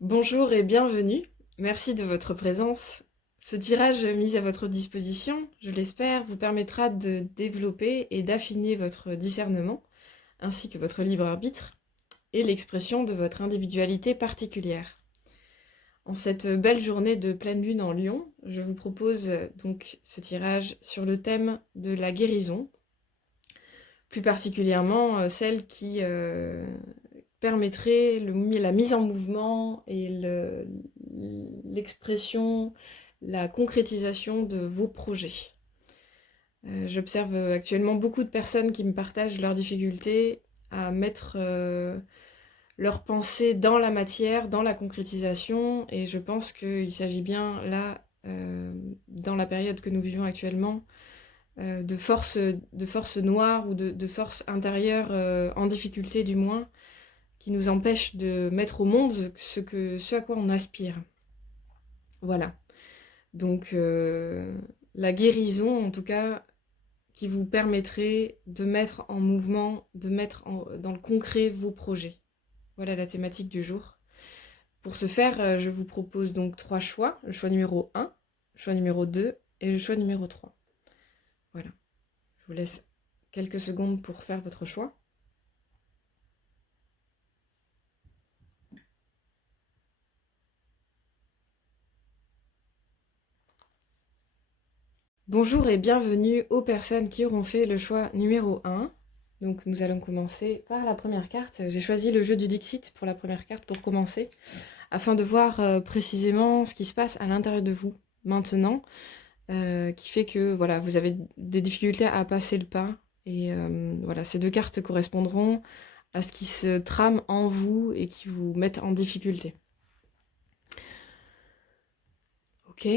Bonjour et bienvenue. Merci de votre présence. Ce tirage mis à votre disposition, je l'espère, vous permettra de développer et d'affiner votre discernement, ainsi que votre libre arbitre, et l'expression de votre individualité particulière. En cette belle journée de pleine lune en Lion, je vous propose donc ce tirage sur le thème de la guérison, plus particulièrement celle qui permettrait la mise en mouvement et l'expression, la concrétisation de vos projets. J'observe actuellement beaucoup de personnes qui me partagent leurs difficultés à mettre leurs pensées dans la matière, dans la concrétisation, et je pense qu'il s'agit bien là, dans la période que nous vivons actuellement, de forces noires ou de forces intérieures en difficulté du moins, qui nous empêche de mettre au monde ce à quoi on aspire. Voilà. Donc la guérison, en tout cas, qui vous permettrait de mettre en mouvement, de mettre dans le concret vos projets. Voilà la thématique du jour. Pour ce faire, je vous propose donc 3 choix. Le choix numéro 1, le choix numéro 2 et le choix numéro 3. Voilà. Je vous laisse quelques secondes pour faire votre choix. Bonjour et bienvenue aux personnes qui auront fait le choix numéro 1. Donc nous allons commencer par la première carte. J'ai choisi le jeu du Dixit pour la première carte pour commencer, afin de voir précisément ce qui se passe à l'intérieur de vous maintenant, qui fait que voilà, vous avez des difficultés à passer le pas. Et voilà, ces deux cartes correspondront à ce qui se trame en vous et qui vous mettent en difficulté. Ok.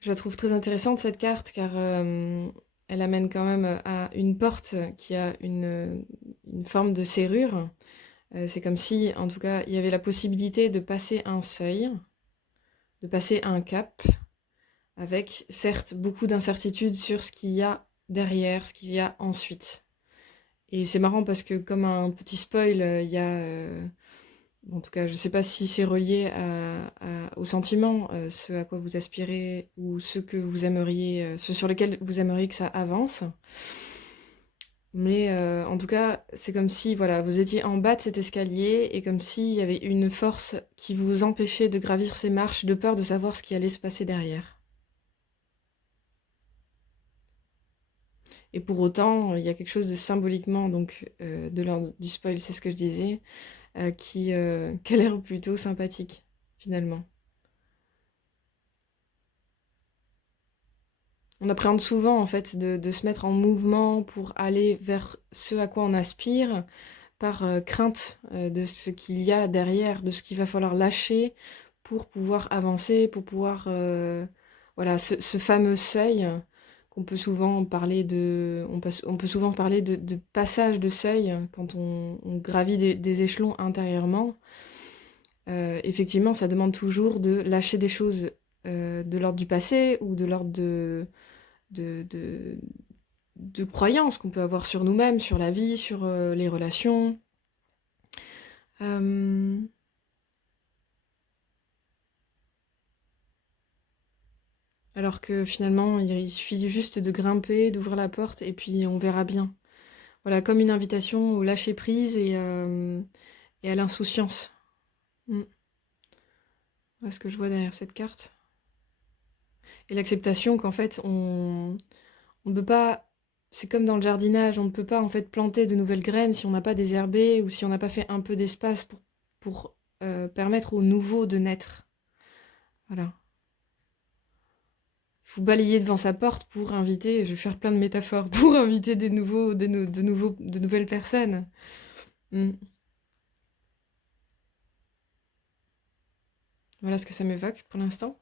Je la trouve très intéressante cette carte car elle amène quand même à une porte qui a une forme de serrure. C'est comme si, en tout cas, il y avait la possibilité de passer un seuil, de passer un cap, avec certes beaucoup d'incertitudes sur ce qu'il y a derrière, ce qu'il y a ensuite. Et c'est marrant parce que comme un petit spoil, il y a en tout cas, je ne sais pas si c'est relié aux sentiments, ce à quoi vous aspirez ou ce que vous aimeriez, ce sur lequel vous aimeriez que ça avance. Mais en tout cas, c'est comme si voilà, vous étiez en bas de cet escalier et comme s'il y avait une force qui vous empêchait de gravir ces marches de peur de savoir ce qui allait se passer derrière. Et pour autant, il y a quelque chose de symboliquement, donc de l'ordre du spoil, c'est ce que je disais, qui a l'air plutôt sympathique, finalement. On appréhende souvent en fait de se mettre en mouvement pour aller vers ce à quoi on aspire, par crainte de ce qu'il y a derrière, de ce qu'il va falloir lâcher pour pouvoir avancer, pour pouvoir voilà ce fameux seuil qu'on peut souvent parler de, on peut souvent parler de passage de seuil quand on gravit des échelons intérieurement. Effectivement, ça demande toujours de lâcher des choses de l'ordre du passé ou de l'ordre de, de, de croyances qu'on peut avoir sur nous-mêmes, sur la vie, sur les relations. Euh, alors que finalement, il suffit juste de grimper, d'ouvrir la porte et puis on verra bien. Voilà, comme une invitation au lâcher-prise et à l'insouciance. Mm. Voilà ce que je vois derrière cette carte. Et l'acceptation qu'en fait, on ne peut pas... C'est comme dans le jardinage, on ne peut pas en fait planter de nouvelles graines si on n'a pas désherbé ou si on n'a pas fait un peu d'espace pour permettre aux nouveaux de naître. Voilà. Il faut balayer devant sa porte pour inviter, je vais faire plein de métaphores, pour inviter de nouvelles personnes. Mm. Voilà ce que ça m'évoque pour l'instant.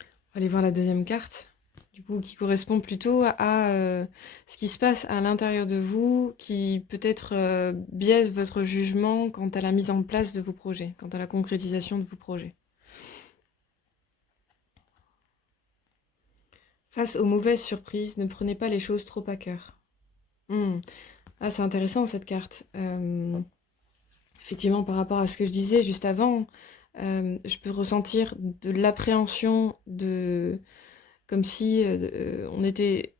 On va aller voir la deuxième carte, du coup, qui correspond plutôt à ce qui se passe à l'intérieur de vous, qui peut-être biaise votre jugement quant à la mise en place de vos projets, quant à la concrétisation de vos projets. Face aux mauvaises surprises, ne prenez pas les choses trop à cœur. Hmm. Ah, c'est intéressant cette carte. Effectivement, par rapport à ce que je disais juste avant, je peux ressentir de l'appréhension, comme si on était,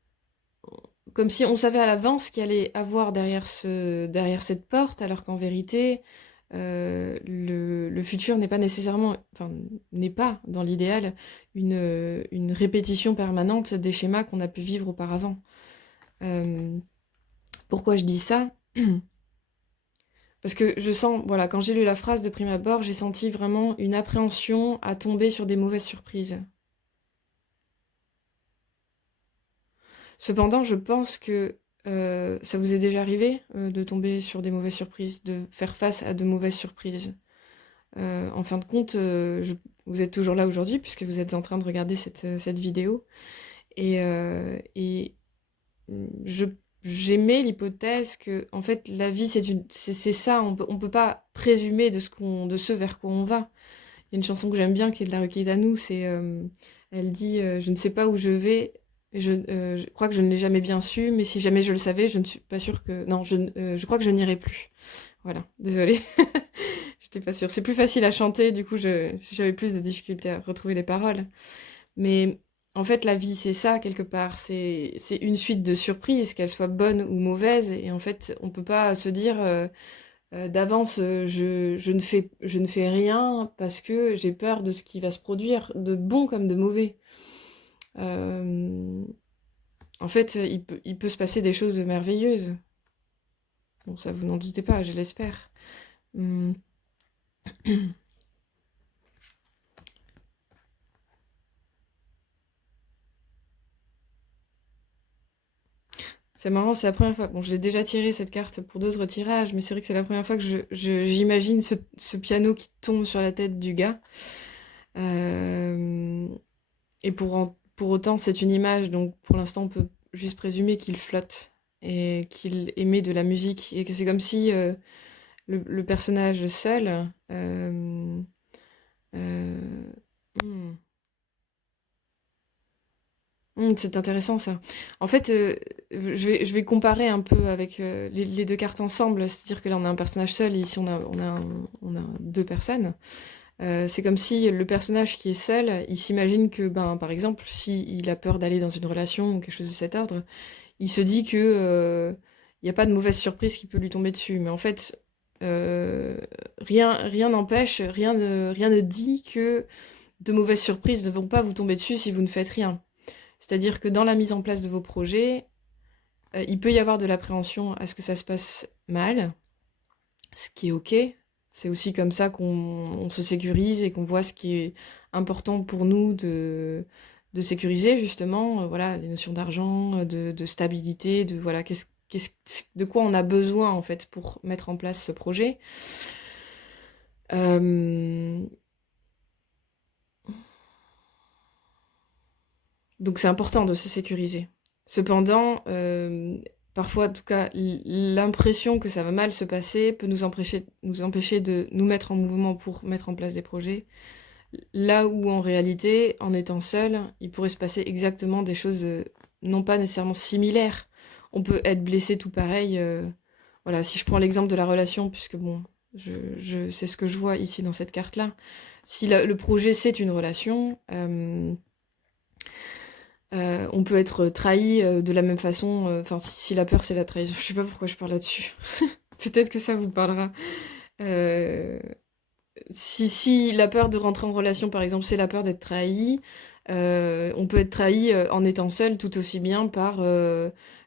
comme si on savait à l'avance ce qu'il allait avoir derrière cette porte, alors qu'en vérité, le futur n'est pas nécessairement, enfin, n'est pas, dans l'idéal, une répétition permanente des schémas qu'on a pu vivre auparavant. Euh, Pourquoi je dis ça? Parce que je sens, voilà, quand j'ai lu la phrase de prime abord, j'ai senti vraiment une appréhension à tomber sur des mauvaises surprises. Cependant, je pense que ça vous est déjà arrivé de tomber sur des mauvaises surprises, de faire face à de mauvaises surprises. En fin de compte, vous êtes toujours là aujourd'hui puisque vous êtes en train de regarder cette vidéo. Et je, j'aimais l'hypothèse que, en fait, la vie, c'est ça. On peut pas présumer de ce vers quoi on va. Il y a une chanson que j'aime bien qui est de la Requiem d'Anou, elle dit je ne sais pas où je vais, je crois que je ne l'ai jamais bien su, mais si jamais je le savais, je ne suis pas sûre que. Non, je crois que je n'irai plus. Voilà, désolée. J'étais pas sûre. C'est plus facile à chanter, du coup, j'avais plus de difficultés à retrouver les paroles. Mais en fait, la vie, c'est ça, quelque part. C'est une suite de surprises, qu'elles soient bonnes ou mauvaises. Et en fait, on peut pas se dire d'avance, je ne fais rien parce que j'ai peur de ce qui va se produire, de bon comme de mauvais. Euh, En fait, il peut se passer des choses merveilleuses. Bon, ça, vous n'en doutez pas, je l'espère. Hum. C'est marrant, c'est la première fois. Bon, j'ai déjà tiré cette carte pour d'autres tirages, mais c'est vrai que c'est la première fois que j'imagine ce piano qui tombe sur la tête du gars. Euh, et pour autant, c'est une image, donc pour l'instant, on peut juste présumer qu'il flotte et qu'il émet de la musique. Et que c'est comme si le personnage seul. Euh, hmm. C'est intéressant ça. En fait, je vais comparer un peu avec les deux cartes ensemble. C'est-à-dire que là, on a un personnage seul et ici, on a deux personnes. C'est comme si le personnage qui est seul, il s'imagine que, ben, par exemple, s'il a peur d'aller dans une relation ou quelque chose de cet ordre, il se dit que il n'y a pas de mauvaise surprise qui peut lui tomber dessus. Mais en fait, rien n'empêche, rien ne dit que de mauvaises surprises ne vont pas vous tomber dessus si vous ne faites rien. C'est-à-dire que dans la mise en place de vos projets, il peut y avoir de l'appréhension à ce que ça se passe mal, ce qui est OK. C'est aussi comme ça qu'on se sécurise et qu'on voit ce qui est important pour nous de sécuriser, justement, voilà, les notions d'argent, de stabilité, de voilà, de quoi on a besoin en fait pour mettre en place ce projet. Euh, Donc c'est important de se sécuriser. Cependant, parfois, en tout cas, l'impression que ça va mal se passer peut nous empêcher de nous mettre en mouvement pour mettre en place des projets. Là où en réalité, en étant seul, il pourrait se passer exactement des choses non pas nécessairement similaires. On peut être blessé tout pareil. Voilà, si je prends l'exemple de la relation, puisque bon, c'est ce que je vois ici dans cette carte-là. Si le projet c'est une relation, on peut être trahi de la même façon. Enfin, si la peur c'est la trahison, je sais pas pourquoi je parle là-dessus. Peut-être que ça vous parlera. Euh, si la peur de rentrer en relation, par exemple, c'est la peur d'être trahi, on peut être trahi en étant seul tout aussi bien par,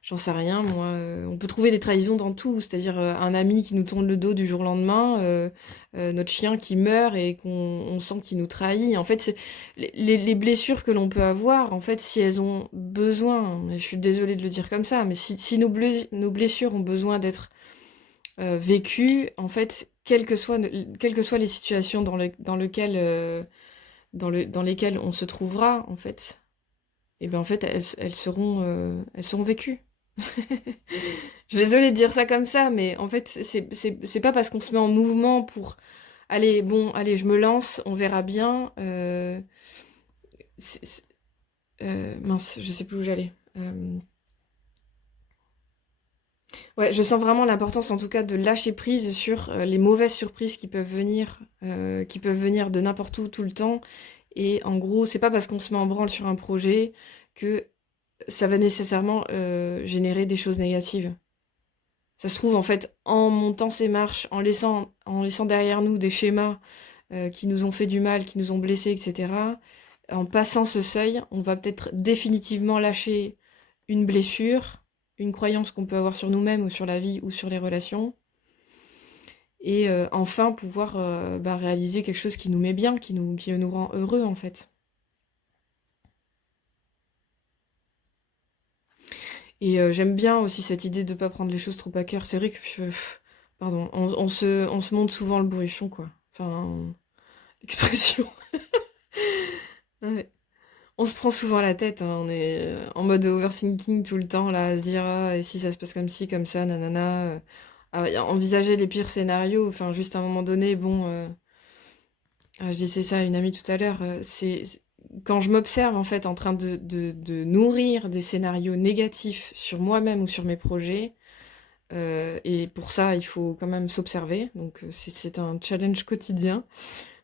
j'en sais rien, moi, on peut trouver des trahisons dans tout, c'est-à-dire un ami qui nous tourne le dos du jour au lendemain, notre chien qui meurt et on sent qu'il nous trahit. En fait, les blessures que l'on peut avoir, en fait, si elles ont besoin, et je suis désolée de le dire comme ça, mais si nos blessures ont besoin d'être vécues, en fait, quelles que soient les situations dans lesquelles on se trouvera, en fait, et ben en fait, elles seront vécues. Je suis désolée de dire ça comme ça, mais en fait, c'est pas parce qu'on se met en mouvement pour allez, bon, allez, je me lance, on verra bien. C'est- c'est- mince, je sais plus où j'allais. Ouais, je sens vraiment l'importance en tout cas de lâcher prise sur les mauvaises surprises qui peuvent venir de n'importe où tout le temps. Et en gros, c'est pas parce qu'on se met en branle sur un projet que ça va nécessairement générer des choses négatives. Ça se trouve, en fait, en montant ces marches, en laissant derrière nous des schémas qui nous ont fait du mal, qui nous ont blessés, etc., en passant ce seuil, on va peut-être définitivement lâcher une blessure, une croyance qu'on peut avoir sur nous-mêmes ou sur la vie ou sur les relations, et enfin pouvoir réaliser quelque chose qui nous met bien, qui nous rend heureux, en fait. Et j'aime bien aussi cette idée de ne pas prendre les choses trop à cœur. C'est vrai que, pardon, on se monte souvent le bourrichon, quoi. Enfin, l'expression. Ouais. On se prend souvent la tête, hein. On est en mode overthinking tout le temps, là, à se dire, ah, et si ça se passe comme ci, comme ça, nanana. Envisager les pires scénarios. Enfin, juste à un moment donné, bon, je disais ça à une amie tout à l'heure, quand je m'observe, en fait, en train de nourrir des scénarios négatifs sur moi-même ou sur mes projets. Et pour ça, il faut quand même s'observer. Donc, c'est un challenge quotidien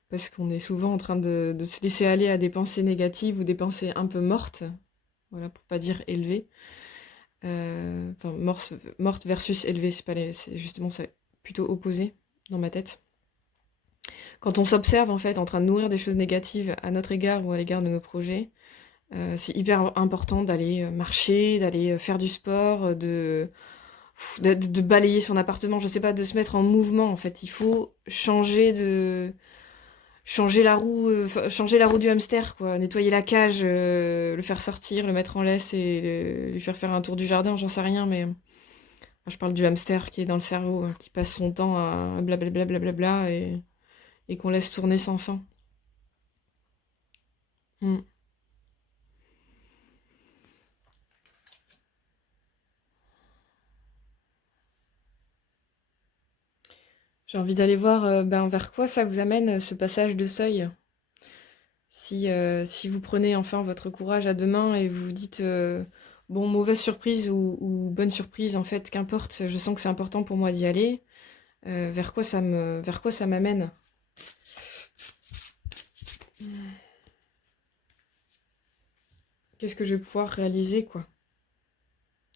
parce qu'on est souvent en train de se laisser aller à des pensées négatives ou des pensées un peu mortes, voilà, pour pas dire élevées. Enfin, morte versus élevée, c'est justement ça, plutôt opposé dans ma tête. Quand on s'observe en fait en train de nourrir des choses négatives à notre égard ou à l'égard de nos projets, c'est hyper important d'aller marcher, d'aller faire du sport, de balayer son appartement, je sais pas, de se mettre en mouvement en fait. Il faut changer la roue du hamster, quoi. Nettoyer la cage, le faire sortir, le mettre en laisse et lui faire faire un tour du jardin, j'en sais rien, mais je parle du hamster qui est dans le cerveau, qui passe son temps à blablabla blablabla et qu'on laisse tourner sans fin. Mm. J'ai envie d'aller voir vers quoi ça vous amène ce passage de seuil. Si vous prenez enfin votre courage à deux mains et vous vous dites bon, mauvaise surprise ou bonne surprise, en fait, qu'importe, je sens que c'est important pour moi d'y aller. Vers quoi ça m'amène? Qu'est-ce que je vais pouvoir réaliser, quoi?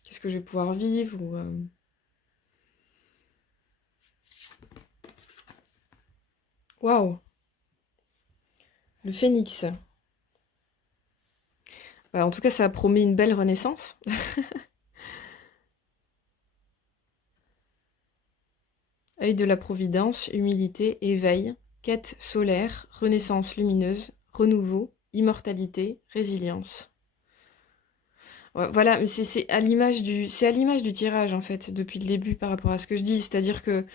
Qu'est-ce que je vais pouvoir vivre Waouh! Le phénix. Bah, en tout cas, ça promet une belle renaissance. Œil de la providence, humilité, éveil, quête solaire, renaissance lumineuse, renouveau, immortalité, résilience. Ouais, voilà, mais c'est à l'image du tirage en fait depuis le début par rapport à ce que je dis, c'est-à-dire que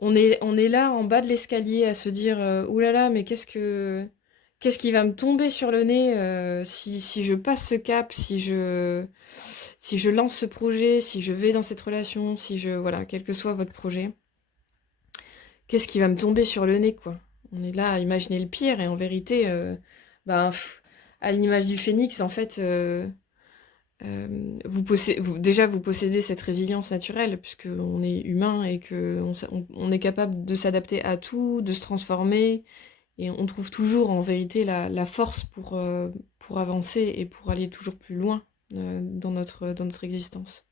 on est là en bas de l'escalier à se dire ouh là là, mais qu'est-ce qui va me tomber sur le nez si je passe ce cap, si je lance ce projet, si je vais dans cette relation, si je voilà, quel que soit votre projet, qu'est-ce qui va me tomber sur le nez quoi? On est là à imaginer le pire et en vérité, ben, à l'image du phénix en fait. Déjà, vous possédez cette résilience naturelle, puisqu'on est humain et qu'on est capable de s'adapter à tout, de se transformer, et on trouve toujours en vérité la force pour avancer et pour aller toujours plus loin dans notre existence.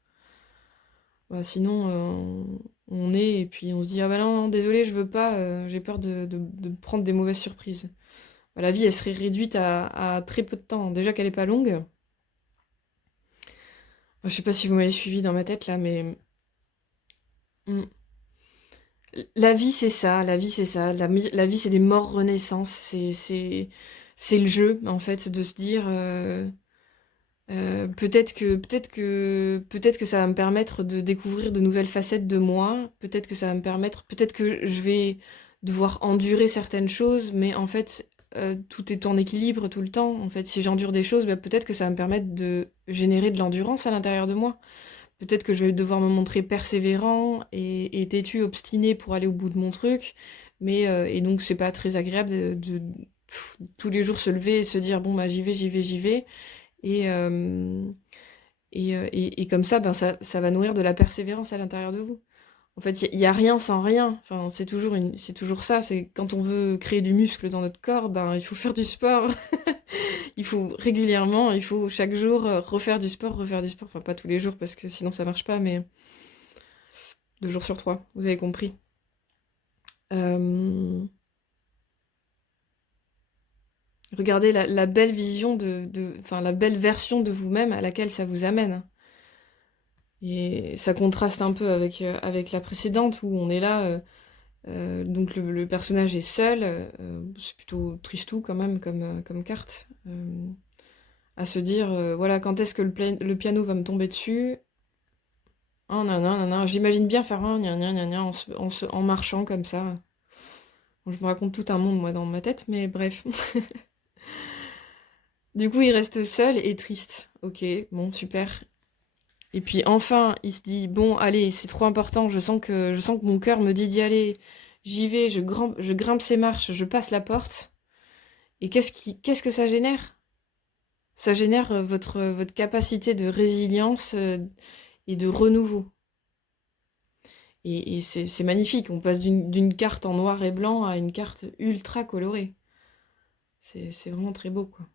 Voilà, sinon, on est et puis on se dit ah bah non, désolé, je veux pas, j'ai peur de prendre des mauvaises surprises. Bah, la vie, elle serait réduite à très peu de temps. Déjà qu'elle est pas longue. Je sais pas si vous m'avez suivi dans ma tête là, mais mm, la vie c'est ça, la vie c'est ça, la vie c'est des morts renaissances, c'est le jeu en fait de se dire peut-être que ça va me permettre de découvrir de nouvelles facettes de moi, peut-être que ça va me permettre, peut-être que je vais devoir endurer certaines choses, mais en fait tout est en équilibre tout le temps. En fait, si j'endure des choses, bah, peut-être que ça va me permettre de générer de l'endurance à l'intérieur de moi. Peut-être que je vais devoir me montrer persévérant et têtu, obstiné pour aller au bout de mon truc. Mais, et donc, c'est pas très agréable tous les jours se lever et se dire bon, bah, j'y vais, j'y vais, j'y vais. Et, et comme ça, ben ça va nourrir de la persévérance à l'intérieur de vous. En fait, il y a rien sans rien. Enfin, c'est toujours ça. C'est quand on veut créer du muscle dans notre corps, ben il faut faire du sport. Il faut régulièrement, il faut chaque jour refaire du sport, refaire du sport. Enfin, pas tous les jours parce que sinon ça marche pas, mais 2 jours sur 3. Vous avez compris. Euh, Regardez la belle vision enfin la belle version de vous-même à laquelle ça vous amène. Et ça contraste un peu avec la précédente où on est là. Donc le personnage est seul, c'est plutôt tristou quand même comme carte, à se dire, voilà, quand est-ce que le piano va me tomber dessus? Ah, nan, nan, nan, nan. J'imagine bien faire un gna gna gna gna en marchant comme ça. Bon, je me raconte tout un monde, moi, dans ma tête, mais bref. Du coup, il reste seul et triste. Ok, bon, super. Et puis enfin, il se dit, bon, allez, c'est trop important, je sens que mon cœur me dit d'y aller. J'y vais, je grimpe ces marches, je passe la porte. Et qu'est-ce que ça génère? Ça génère votre capacité de résilience et de renouveau. Et c'est magnifique. On passe d'une carte en noir et blanc à une carte ultra colorée. C'est vraiment très beau, quoi.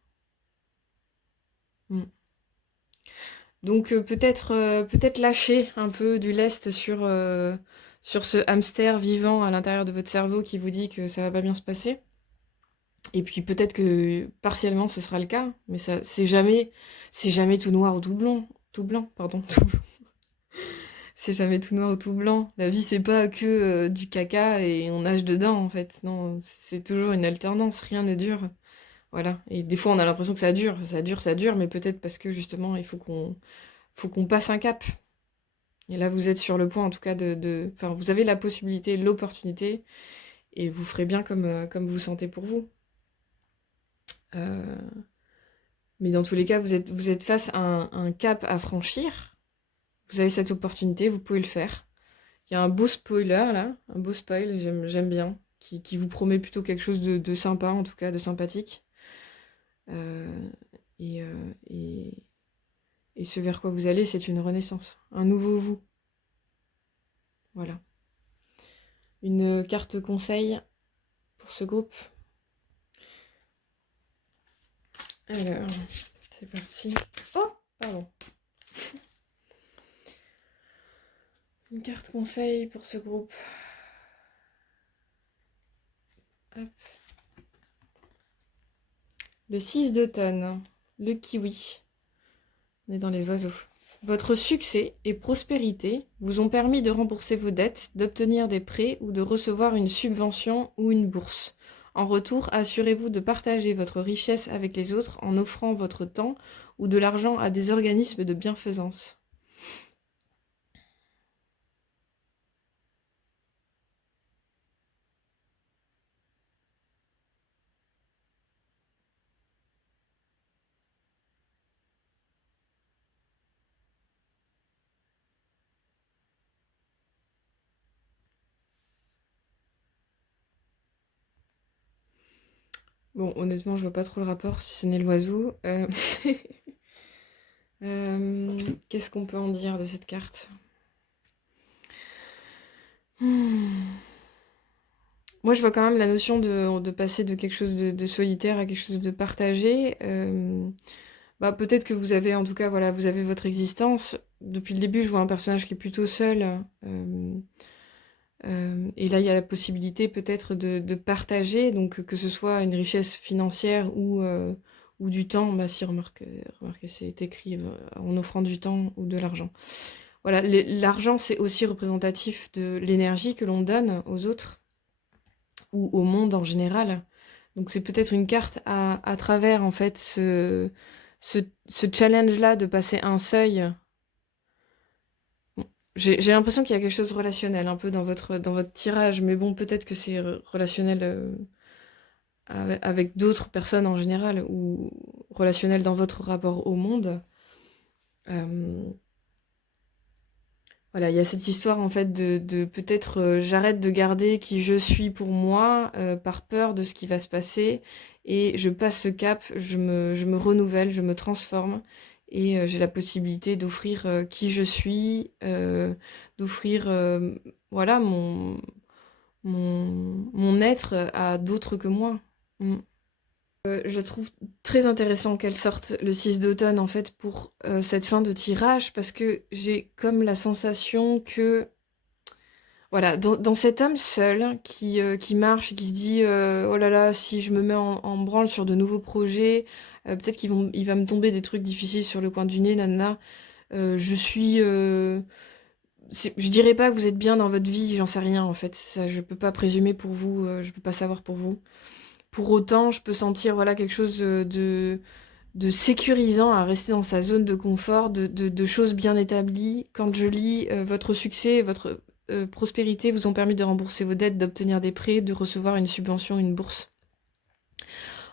Mm. Donc peut-être lâcher un peu du lest sur ce hamster vivant à l'intérieur de votre cerveau qui vous dit que ça va pas bien se passer. Et puis peut-être que partiellement ce sera le cas, mais ça c'est jamais tout noir ou tout blanc, pardon, tout blanc. C'est jamais tout noir ou tout blanc. La vie c'est pas que du caca et on nage dedans en fait. Non, c'est toujours une alternance, rien ne dure. Voilà. Et des fois on a l'impression que ça dure, mais peut-être parce que justement il faut qu'on passe un cap. Et là vous êtes sur le point en tout cas enfin vous avez la possibilité, l'opportunité, et vous ferez bien comme vous sentez pour vous. Euh, Mais dans tous les cas, vous êtes face à un cap à franchir. Vous avez cette opportunité, vous pouvez le faire. Il y a un beau spoiler là, un beau spoil, j'aime bien, qui vous promet plutôt quelque chose de sympa, en tout cas de sympathique. Euh, et, euh, et, et ce vers quoi vous allez, c'est une renaissance, un nouveau vous. Voilà. Une carte conseil pour ce groupe. Alors, c'est parti. Oh, pardon. Une carte conseil pour ce groupe. Hop. Le 6 d'automne, le kiwi. On est dans les oiseaux. Votre succès et prospérité vous ont permis de rembourser vos dettes, d'obtenir des prêts ou de recevoir une subvention ou une bourse. En retour, assurez-vous de partager votre richesse avec les autres en offrant votre temps ou de l'argent à des organismes de bienfaisance. Bon, honnêtement, je vois pas trop le rapport si ce n'est l'oiseau. Qu'est-ce qu'on peut en dire de cette carte? Hmm. Moi, je vois quand même la notion de passer de quelque chose de solitaire à quelque chose de partagé. Bah, peut-être que vous avez, en tout cas, voilà, vous avez votre existence. Depuis le début, je vois un personnage qui est plutôt seul. Et là, il y a la possibilité peut-être de partager, donc que ce soit une richesse financière ou du temps. Bah si, remarquez, c'est écrit en offrant du temps ou de l'argent. Voilà, l'argent, c'est aussi représentatif de l'énergie que l'on donne aux autres ou au monde en général. Donc c'est peut-être une carte à travers en fait ce challenge-là de passer un seuil. Bon, j'ai l'impression qu'il y a quelque chose de relationnel un peu dans votre tirage, mais bon, peut-être que c'est relationnel avec d'autres personnes en général ou relationnel dans votre rapport au monde. Euh, Voilà, il y a cette histoire en fait de peut-être j'arrête de garder qui je suis pour moi par peur de ce qui va se passer et je passe ce cap, je me renouvelle, je me transforme et j'ai la possibilité d'offrir qui je suis, d'offrir voilà mon être à d'autres que moi. Mm. Je trouve très intéressant qu'elle sorte le 6 d'automne en fait pour cette fin de tirage parce que j'ai comme la sensation que voilà, dans cet homme seul qui marche et qui se dit oh là là, si je me mets en branle sur de nouveaux projets, peut-être il va me tomber des trucs difficiles sur le coin du nez, nanana. Je suis. Je dirais pas que vous êtes bien dans votre vie, j'en sais rien en fait. Ça, je peux pas présumer pour vous, je peux pas savoir pour vous. Pour autant, je peux sentir voilà, quelque chose de sécurisant à rester dans sa zone de confort, de choses bien établies. Quand je lis votre succès, votre prospérité vous ont permis de rembourser vos dettes, d'obtenir des prêts, de recevoir une subvention, une bourse.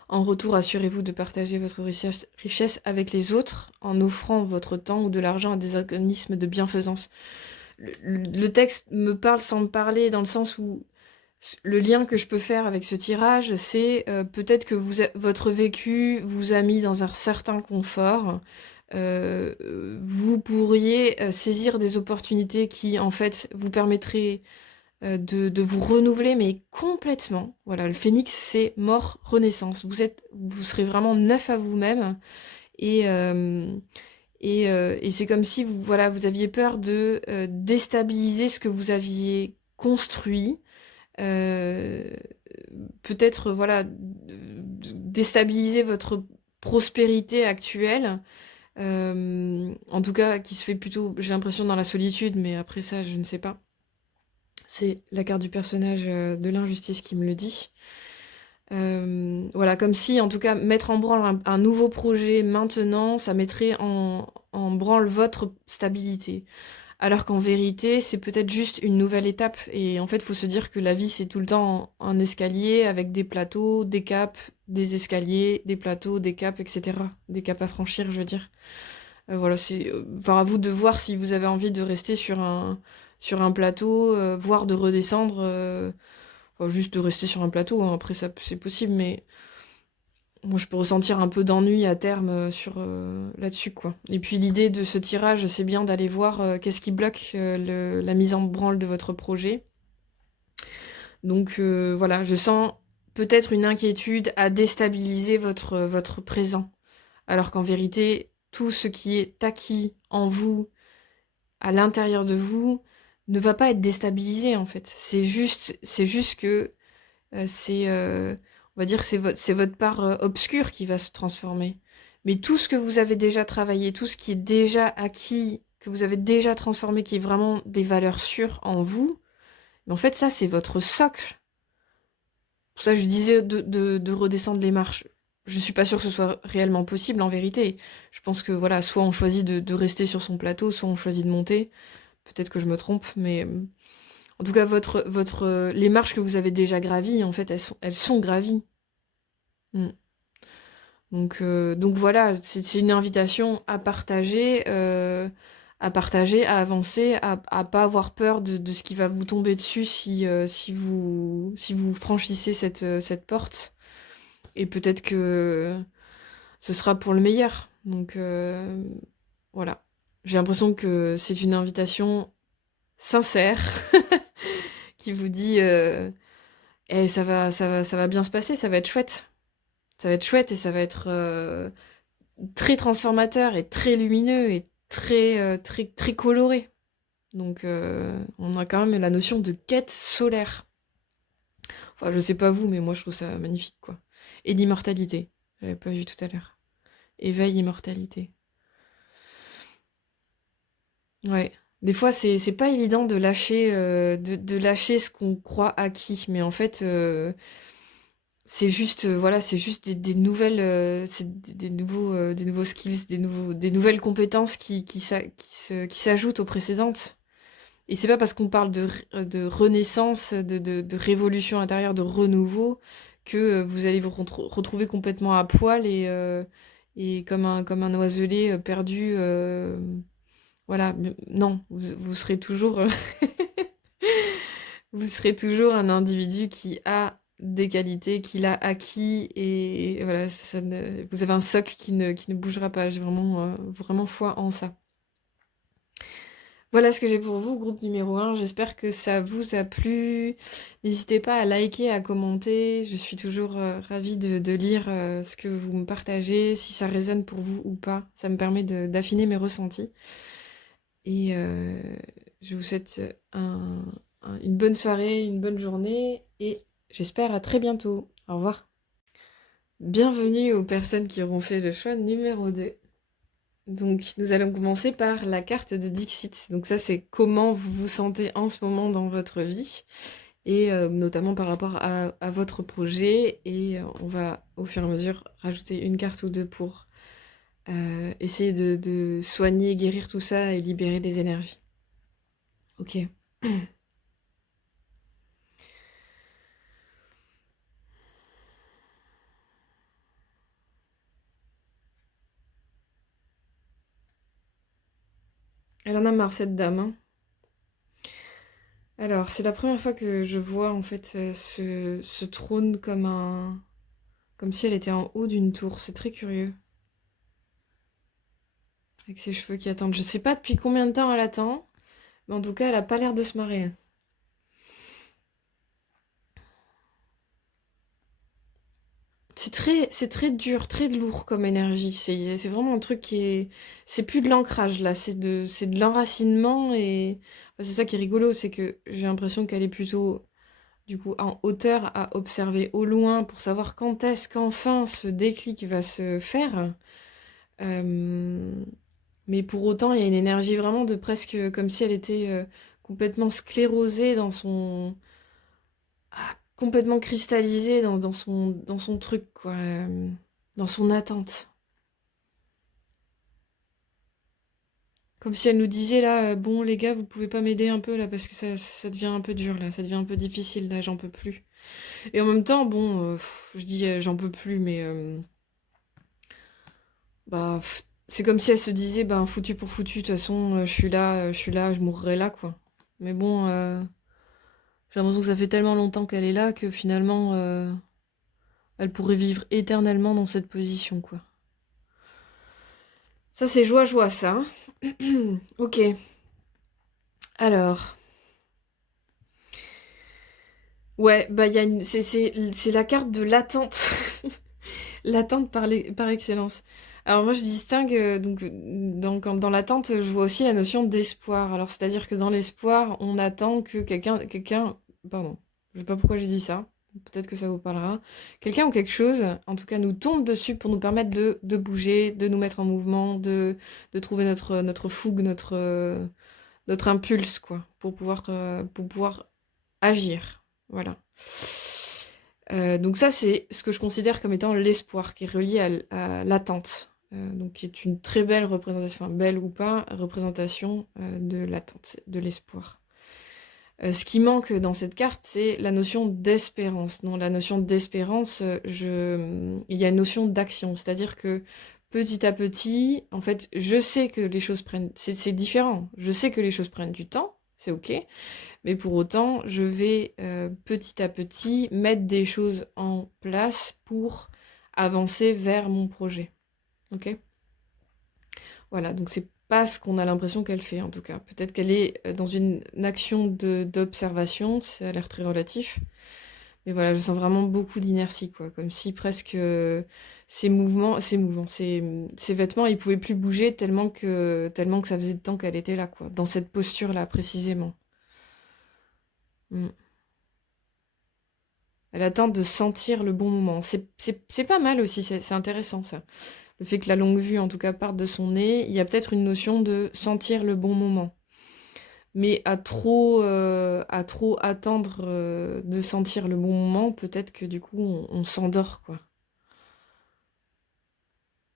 En retour, assurez-vous de partager votre richesse avec les autres en offrant votre temps ou de l'argent à des organismes de bienfaisance. Le texte me parle sans me parler dans le sens où le lien que je peux faire avec ce tirage, c'est peut-être que votre vécu vous a mis dans un certain confort. Vous pourriez saisir des opportunités qui, en fait, vous permettraient de vous renouveler, mais complètement. Voilà, le phénix, c'est mort, renaissance. Vous serez vraiment neuf à vous-même. Et, et c'est comme si voilà, vous aviez peur de déstabiliser ce que vous aviez construit. Euh, Peut-être voilà déstabiliser votre prospérité actuelle, en tout cas qui se fait plutôt j'ai l'impression dans la solitude, mais après ça je ne sais pas, c'est la carte du personnage de l'injustice qui me le dit. Voilà, comme si en tout cas mettre en branle un nouveau projet maintenant ça mettrait en branle votre stabilité. Alors qu'en vérité, c'est peut-être juste une nouvelle étape. Et en fait, il faut se dire que la vie, c'est tout le temps un escalier avec des plateaux, des caps, des escaliers, des plateaux, des caps, etc. Des caps à franchir, je veux dire. Voilà, c'est enfin, à vous de voir si vous avez envie de rester sur un plateau, voire de redescendre. Enfin, juste de rester sur un plateau, hein. Après, ça, c'est possible, mais moi, je peux ressentir un peu d'ennui à terme là-dessus, quoi. Et puis l'idée de ce tirage, c'est bien d'aller voir qu'est-ce qui bloque la mise en branle de votre projet. Donc voilà, je sens peut-être une inquiétude à déstabiliser votre présent. Alors qu'en vérité, tout ce qui est acquis en vous, à l'intérieur de vous, ne va pas être déstabilisé en fait. C'est juste que on va dire, c'est votre part obscure qui va se transformer. Mais tout ce que vous avez déjà travaillé, tout ce qui est déjà acquis, que vous avez déjà transformé, qui est vraiment des valeurs sûres en vous, mais en fait, ça, c'est votre socle. Pour ça, je disais de redescendre les marches. Je suis pas sûre que ce soit réellement possible en vérité. Je pense que voilà, soit on choisit de rester sur son plateau, soit on choisit de monter. Peut-être que je me trompe, mais en tout cas, les marches que vous avez déjà gravies, en fait, elles sont gravies. Mm. Donc voilà, c'est une invitation à partager, à avancer, à pas avoir peur de ce qui va vous tomber dessus si vous franchissez cette porte. Et peut-être que ce sera pour le meilleur. Donc voilà. J'ai l'impression que c'est une invitation sincère qui vous dit eh, ça va bien se passer, ça va être chouette. Ça va être chouette et ça va être très transformateur et très lumineux et très, très coloré. Donc on a quand même la notion de quête solaire. Enfin, je sais pas vous, mais moi je trouve ça magnifique, quoi. Et d'immortalité. J'avais pas vu tout à l'heure. Éveil, immortalité. Ouais. Des fois, c'est pas évident de lâcher ce qu'on croit acquis. Mais en fait, c'est juste, voilà, c'est juste des nouvelles, c'est des nouveaux skills, des nouvelles compétences qui s'ajoutent aux précédentes. Et c'est pas parce qu'on parle de renaissance, de révolution intérieure, de renouveau, que vous allez vous retrouver complètement à poil et comme un oiselet perdu. Voilà, non, vous serez toujours, vous serez toujours un individu qui a des qualités qu'il a acquis et voilà, vous avez un socle qui ne bougera pas. J'ai vraiment foi en ça. Voilà ce que j'ai pour vous, groupe numéro 1. J'espère que ça vous a plu. N'hésitez pas à liker, à commenter. Je suis toujours ravie de lire ce que vous me partagez, si ça résonne pour vous ou pas. Ça me permet d'affiner mes ressentis. Et je vous souhaite une bonne soirée, une bonne journée et j'espère à très bientôt. Au revoir. Bienvenue aux personnes qui auront fait le choix numéro 2. Donc, nous allons commencer par la carte de Dixit. Donc ça, c'est comment vous vous sentez en ce moment dans votre vie, et notamment par rapport à votre projet. Et on va, au fur et à mesure, rajouter une carte ou deux pour essayer de soigner, guérir tout ça et libérer des énergies. Ok. Elle en a marre, cette dame, hein. Alors, c'est la première fois que je vois en fait ce trône comme si elle était en haut d'une tour. C'est très curieux. Avec ses cheveux qui attendent. Je sais pas depuis combien de temps elle attend, mais en tout cas, elle a pas l'air de se marrer. C'est très dur, très lourd comme énergie. C'est vraiment un truc qui est. C'est plus de l'ancrage là, c'est de l'enracinement et. Enfin, c'est ça qui est rigolo, c'est que j'ai l'impression qu'elle est plutôt, du coup, en hauteur à observer au loin pour savoir quand est-ce qu'enfin ce déclic va se faire. Euh, Mais pour autant, il y a une énergie vraiment de presque comme si elle était complètement sclérosée dans son. Complètement cristallisée dans son truc, quoi. Dans son attente. Comme si elle nous disait là, bon les gars, vous pouvez pas m'aider un peu là parce que ça devient un peu dur là, ça devient un peu difficile là, j'en peux plus. Et en même temps, bon, je dis j'en peux plus, mais bah c'est comme si elle se disait, ben foutu pour foutu, de toute façon, je suis là, je mourrai là, quoi. Mais bon, j'ai l'impression que ça fait tellement longtemps qu'elle est là que finalement, elle pourrait vivre éternellement dans cette position, quoi. Ça, c'est joie, ça. Ok. Alors. Ouais, bah, il y a une... c'est la carte de l'attente. L'attente par excellence. Alors moi je distingue, donc dans l'attente, je vois aussi la notion d'espoir. Alors c'est-à-dire que dans l'espoir, on attend que pardon, je sais pas pourquoi j'ai dit ça, peut-être que ça vous parlera. Quelqu'un ou quelque chose, en tout cas, nous tombe dessus pour nous permettre de bouger, de nous mettre en mouvement, de trouver notre fougue, notre impulse, quoi, pour pouvoir agir. Voilà. Donc ça, c'est ce que je considère comme étant l'espoir, qui est relié à l'attente. Donc qui est une très belle représentation, enfin, belle ou pas, représentation de l'attente, de l'espoir. Ce qui manque dans cette carte, c'est la notion d'espérance. Dans la notion d'espérance, il y a une notion d'action, c'est-à-dire que petit à petit, en fait, je sais que les choses prennent... C'est différent. Je sais que les choses prennent du temps, c'est ok. Mais pour autant, je vais petit à petit mettre des choses en place pour avancer vers mon projet. Ok? Voilà, donc c'est pas ce qu'on a l'impression qu'elle fait en tout cas. Peut-être qu'elle est dans une action d'observation, ça a l'air très relatif. Mais voilà, je sens vraiment beaucoup d'inertie, quoi. Comme si presque ses vêtements, ils pouvaient plus bouger tellement que ça faisait de temps qu'elle était là, quoi. Dans cette posture-là, précisément. Mm. Elle attend de sentir le bon moment. C'est pas mal aussi, c'est intéressant ça. Le fait que la longue vue, en tout cas, parte de son nez, il y a peut-être une notion de sentir le bon moment. Mais à trop attendre de sentir le bon moment, peut-être que du coup, on s'endort, quoi.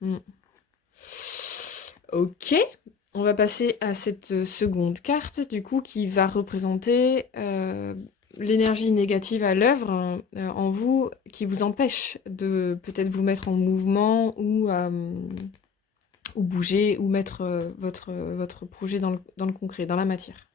Mm. Ok, on va passer à cette seconde carte, du coup, qui va représenter l'énergie négative à l'œuvre en vous, qui vous empêche de peut-être vous mettre en mouvement ou bouger, ou mettre votre projet dans le concret, dans la matière.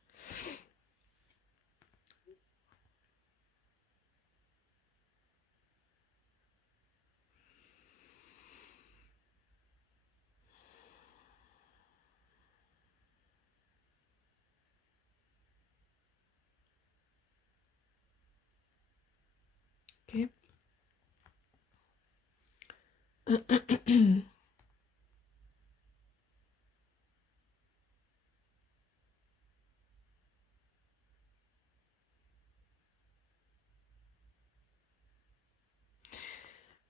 Ok.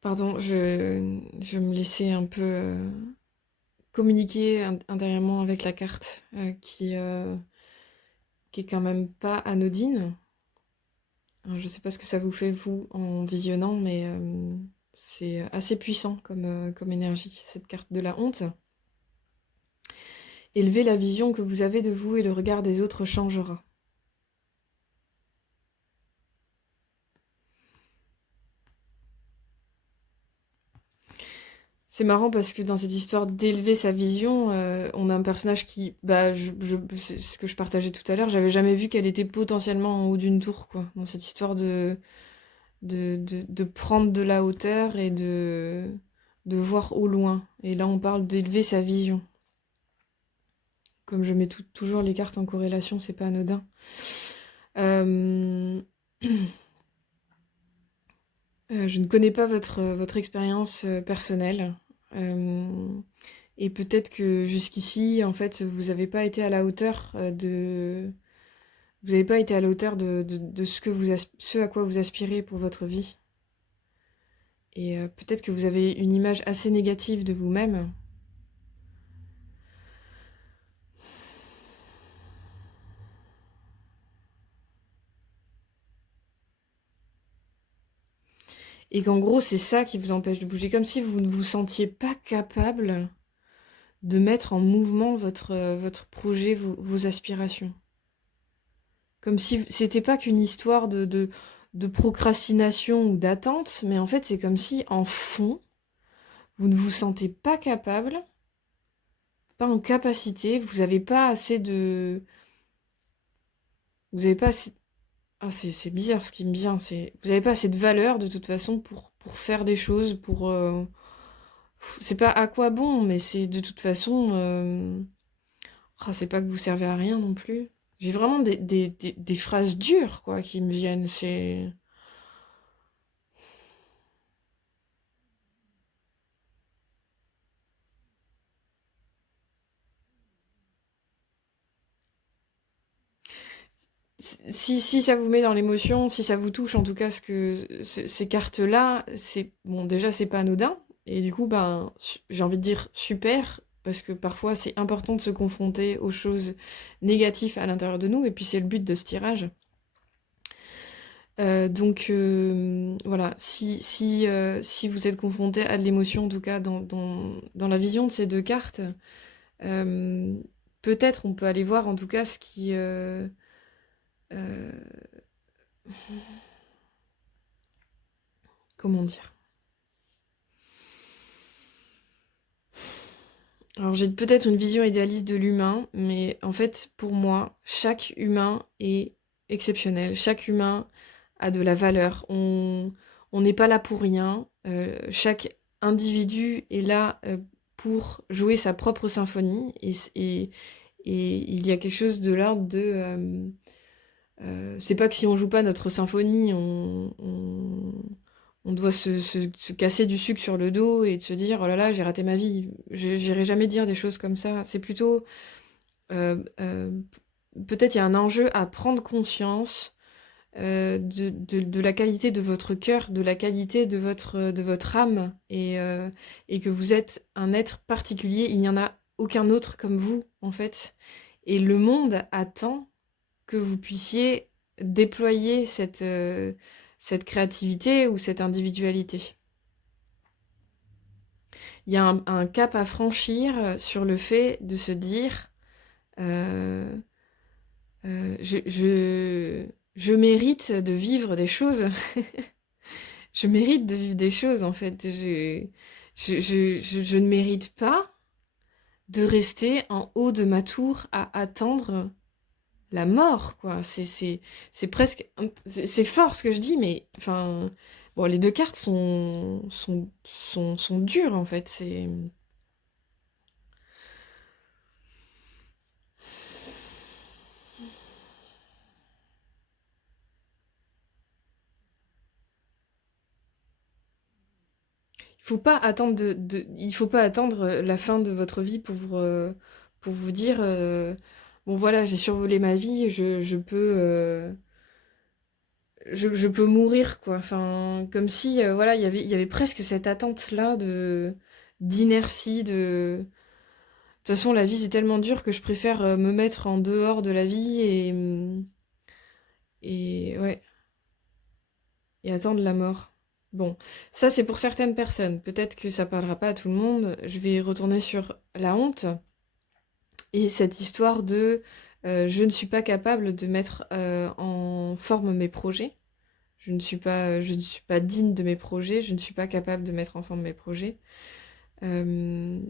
Pardon, je me laissais un peu communiquer intérieurement avec la carte qui est quand même pas anodine. Alors, je sais pas ce que ça vous fait, vous, en visionnant, mais c'est assez puissant comme énergie, cette carte de la honte. Élevez la vision que vous avez de vous et le regard des autres changera. C'est marrant parce que dans cette histoire d'élever sa vision, on a un personnage qui, bah, c'est ce que je partageais tout à l'heure, j'avais jamais vu qu'elle était potentiellement en haut d'une tour, quoi. Dans cette histoire de prendre de la hauteur et de voir au loin. Et là, on parle d'élever sa vision. Comme je mets toujours les cartes en corrélation, c'est pas anodin. Euh, je ne connais pas votre expérience personnelle. Euh, et peut-être que jusqu'ici, en fait, vous n'avez pas été à la hauteur de... Vous n'avez pas été à la hauteur de ce à quoi vous aspirez pour votre vie. Et peut-être que vous avez une image assez négative de vous-même. Et qu'en gros, c'est ça qui vous empêche de bouger. Comme si vous ne vous sentiez pas capable de mettre en mouvement votre projet, vos aspirations. Comme si c'était pas qu'une histoire de procrastination ou d'attente, mais en fait, c'est comme si, en fond, vous ne vous sentez pas capable, pas en capacité, vous n'avez pas assez de... Vous n'avez pas assez... Ah, c'est bizarre ce qui me vient, c'est... Vous n'avez pas assez de valeur, de toute façon, pour faire des choses, pour... C'est pas à quoi bon, mais c'est de toute façon... Ah, c'est pas que vous servez à rien non plus. J'ai vraiment des phrases dures, quoi, qui me viennent, c'est... Si ça vous met dans l'émotion, si ça vous touche, en tout cas, ces cartes-là, c'est bon. Déjà, c'est pas anodin, et du coup, ben, j'ai envie de dire super, parce que parfois, c'est important de se confronter aux choses négatives à l'intérieur de nous, et puis c'est le but de ce tirage. Donc voilà, si vous êtes confronté à de l'émotion, en tout cas dans la vision de ces deux cartes, euh, peut-être on peut aller voir en tout cas ce qui euh, comment dire? Alors j'ai peut-être une vision idéaliste de l'humain, mais en fait pour moi, chaque humain est exceptionnel. Chaque humain a de la valeur. On n'est pas là pour rien. Chaque individu est là pour jouer sa propre symphonie. Et il y a quelque chose de l'ordre de... c'est pas que si on joue pas notre symphonie, on doit se casser du sucre sur le dos et de se dire oh là là, j'ai raté ma vie. J'irai jamais dire des choses comme ça. C'est plutôt peut-être il y a un enjeu à prendre conscience de la qualité de votre cœur, de la qualité de votre âme et que vous êtes un être particulier. Il n'y en a aucun autre comme vous en fait. Et le monde attend que vous puissiez déployer cette créativité ou cette individualité. Il y a un cap à franchir sur le fait de se dire euh, je mérite de vivre des choses. Je mérite de vivre des choses en fait. Je ne mérite pas de rester en haut de ma tour à attendre la mort, quoi. C'est presque... C'est fort ce que je dis, mais... Enfin... Bon, les deux cartes sont dures, en fait. C'est... faut pas attendre il faut pas attendre la fin de votre vie pour vous dire bon voilà, j'ai survolé ma vie, je peux mourir quoi. Enfin, comme si voilà, il y avait presque cette attente là de d'inertie de toute façon, la vie c'est tellement dur que je préfère me mettre en dehors de la vie et ouais, et attendre la mort. Bon, ça c'est pour certaines personnes. Peut-être que ça parlera pas à tout le monde. Je vais retourner sur la honte et cette histoire de je ne suis pas capable de mettre en forme mes projets. Je ne suis pas digne de mes projets. Je ne suis pas capable de mettre en forme mes projets. Euh,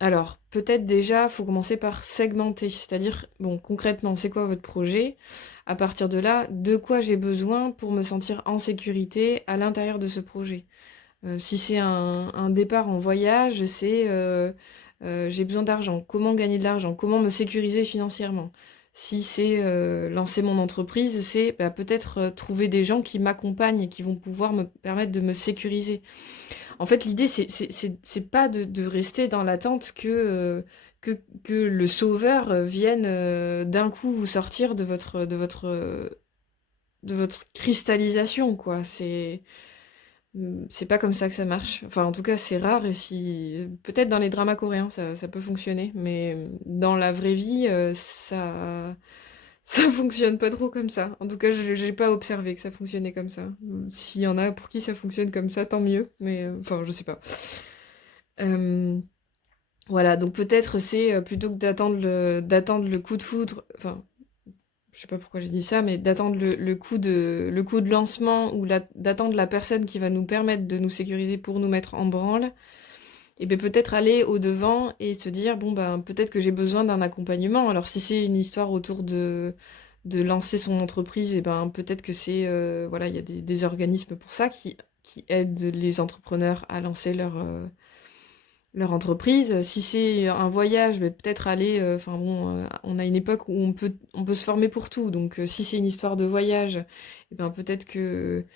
Alors, peut-être déjà, faut commencer par segmenter, c'est-à-dire, bon, concrètement, c'est quoi votre projet? À partir de là, de quoi j'ai besoin pour me sentir en sécurité à l'intérieur de ce projet? Si c'est un départ en voyage, c'est j'ai besoin d'argent. Comment gagner de l'argent? Comment me sécuriser financièrement? Si c'est lancer mon entreprise, c'est bah, peut-être trouver des gens qui m'accompagnent et qui vont pouvoir me permettre de me sécuriser. En fait, l'idée, c'est pas de rester dans l'attente que le sauveur vienne d'un coup vous sortir de votre cristallisation, quoi. C'est pas comme ça que ça marche. Enfin, en tout cas, c'est rare et si peut-être dans les dramas coréens, ça peut fonctionner, mais dans la vraie vie, ça fonctionne pas trop comme ça. En tout cas, j'ai pas observé que ça fonctionnait comme ça. S'il y en a pour qui ça fonctionne comme ça, tant mieux. Mais enfin, je sais pas. Euh, voilà, donc peut-être c'est plutôt que d'attendre le coup de foudre. Enfin, je sais pas pourquoi j'ai dit ça, mais d'attendre le coup de lancement ou d'attendre la personne qui va nous permettre de nous sécuriser pour nous mettre en branle. Et bien peut-être aller au-devant et se dire, bon ben peut-être que j'ai besoin d'un accompagnement. Alors si c'est une histoire autour de lancer son entreprise, et ben peut-être que c'est voilà, il y a des organismes pour ça qui aident les entrepreneurs à lancer leur entreprise. Si c'est un voyage, ben, peut-être aller. Enfin bon, on a une époque où on peut se former pour tout. Donc si c'est une histoire de voyage, et ben peut-être que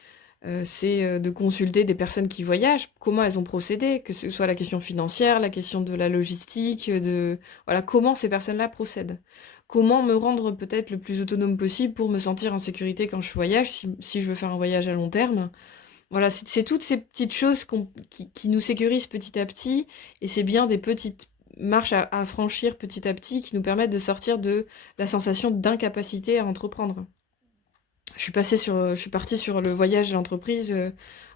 c'est de consulter des personnes qui voyagent, comment elles ont procédé, que ce soit la question financière, la question de la logistique, de voilà comment ces personnes-là procèdent. Comment me rendre peut-être le plus autonome possible pour me sentir en sécurité quand je voyage, si je veux faire un voyage à long terme. Voilà, c'est toutes ces petites choses qui nous sécurisent petit à petit, et c'est bien des petites marches à franchir petit à petit qui nous permettent de sortir de la sensation d'incapacité à entreprendre. Je suis partie sur le voyage de l'entreprise.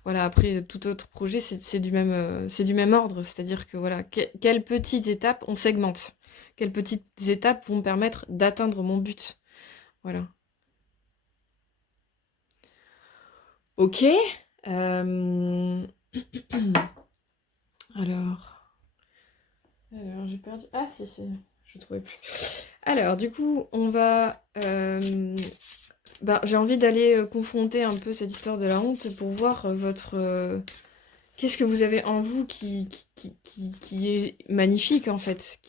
Voilà, après tout autre projet, c'est du même ordre. C'est-à-dire que voilà, quelles petites étapes on segmente. Quelles petites étapes vont me permettre d'atteindre mon but. Voilà. Ok. euh, Alors, j'ai perdu. Ah, si, je trouvais plus. Alors, du coup, on va. J'ai envie d'aller confronter un peu cette histoire de la honte pour voir votre. Qu'est-ce que vous avez en vous qui est magnifique en fait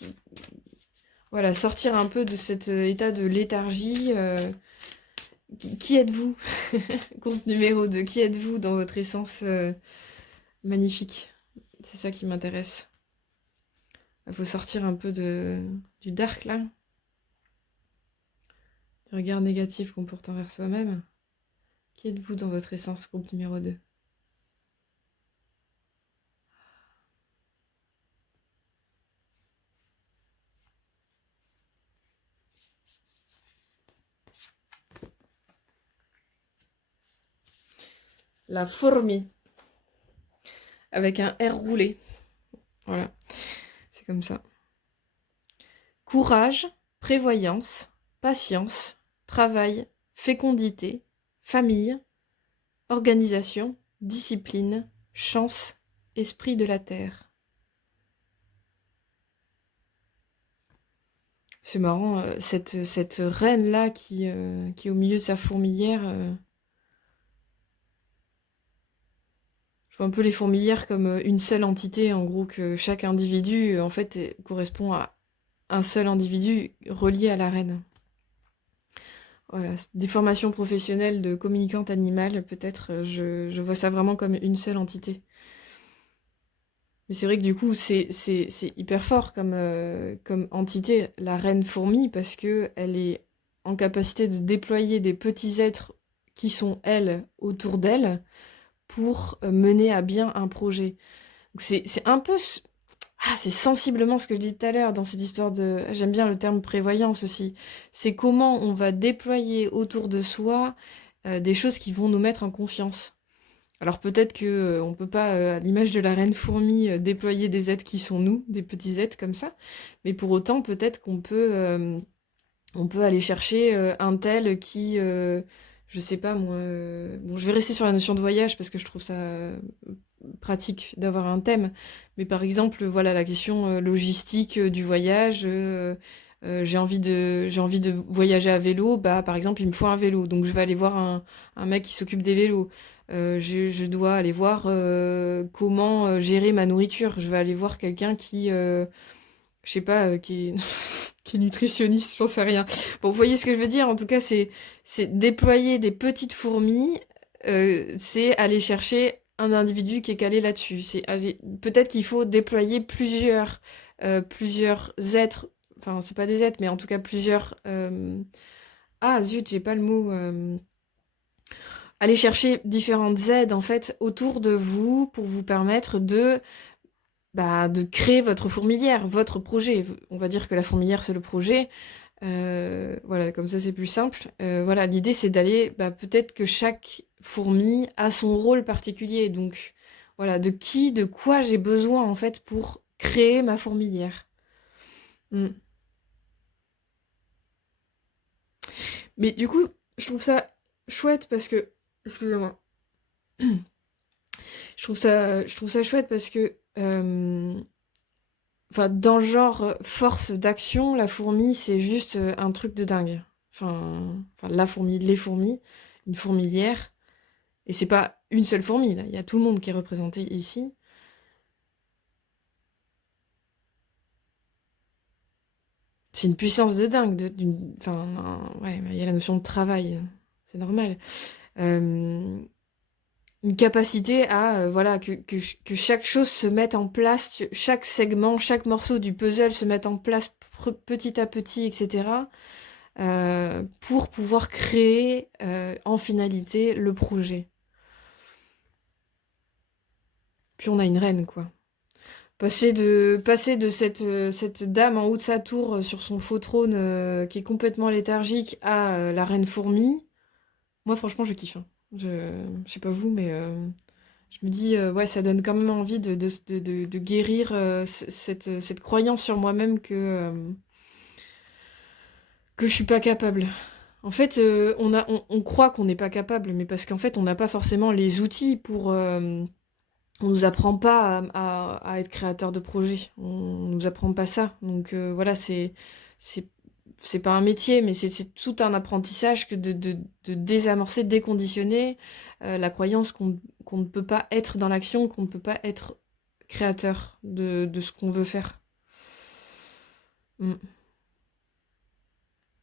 voilà, sortir un peu de cet état de léthargie. Qui êtes-vous? Compte numéro 2. Qui êtes-vous dans votre essence magnifique? C'est ça qui m'intéresse. Il faut sortir un peu du dark là, du regard négatif qu'on porte envers soi-même. Qui êtes-vous dans votre essence, groupe numéro 2? La fourmi, avec un R roulé. Voilà, c'est comme ça. Courage, prévoyance, patience, travail, fécondité, famille, organisation, discipline, chance, esprit de la terre. C'est marrant, cette reine-là qui est au milieu de sa fourmilière. Je vois un peu les fourmilières comme une seule entité, en gros, que chaque individu, en fait, correspond à un seul individu relié à la reine. Voilà, des formations professionnelles de communicante animale, peut-être, je vois ça vraiment comme une seule entité. Mais c'est vrai que du coup, c'est hyper fort comme entité, la reine fourmi, parce que elle est en capacité de déployer des petits êtres qui sont, elles, autour d'elle, pour mener à bien un projet. Donc c'est un peu... Ah, c'est sensiblement ce que je dis tout à l'heure dans cette histoire de... J'aime bien le terme prévoyance aussi. C'est comment on va déployer autour de soi des choses qui vont nous mettre en confiance. Alors peut-être que on peut pas, à l'image de la reine fourmi, déployer des êtres qui sont nous, des petits êtres comme ça, mais pour autant peut-être on peut aller chercher un tel qui, je sais pas moi, bon je vais rester sur la notion de voyage parce que je trouve ça pratique d'avoir un thème, mais par exemple voilà la question logistique du voyage. J'ai envie de voyager à vélo, bah par exemple il me faut un vélo, donc je vais aller voir un mec qui s'occupe des vélos. Je dois aller voir comment gérer ma nourriture. Je vais aller voir quelqu'un qui, je sais pas, qui est, qui est nutritionniste, j'en sais rien. Bon, vous voyez ce que je veux dire? En tout cas, c'est déployer des petites fourmis, c'est aller chercher un individu qui est calé là-dessus. Peut-être qu'il faut déployer plusieurs êtres, enfin, c'est pas des êtres, mais en tout cas plusieurs. Ah zut, j'ai pas le mot. Aller chercher différentes aides en fait autour de vous pour vous permettre de créer votre fourmilière, votre projet. On va dire que la fourmilière, c'est le projet. Voilà, comme ça, c'est plus simple. Voilà, l'idée, c'est d'aller... peut-être que chaque fourmi a son rôle particulier. Donc, voilà, de quoi j'ai besoin, en fait, pour créer ma fourmilière. Mm. Mais du coup, je trouve ça chouette parce que... Excusez-moi. Je trouve ça chouette parce que... Enfin, dans le genre force d'action, la fourmi, c'est juste un truc de dingue. La fourmi, les fourmis, une fourmilière. Et c'est pas une seule fourmi, là. Il y a tout le monde qui est représenté ici. C'est une puissance de dingue. Ouais, il y a la notion de travail. C'est normal. Euh, une capacité à, voilà, que chaque chose se mette en place, chaque segment, chaque morceau du puzzle se mette en place petit à petit, etc. Pour pouvoir créer en finalité le projet. Puis on a une reine, quoi. Passer de cette dame en haut de sa tour sur son faux trône qui est complètement léthargique à la reine fourmi, moi franchement je kiffe, hein. Je sais pas vous, mais je me dis, ouais, ça donne quand même envie de guérir cette croyance sur moi-même que je suis pas capable. En fait, on croit qu'on n'est pas capable, mais parce qu'en fait, on n'a pas forcément les outils pour. On nous apprend pas à être créateur de projet. On nous apprend pas ça. Donc voilà, c'est, c'est pas un métier, mais c'est tout un apprentissage que de désamorcer, de déconditionner la croyance qu'on ne peut pas être dans l'action, qu'on ne peut pas être créateur de ce qu'on veut faire. Mm.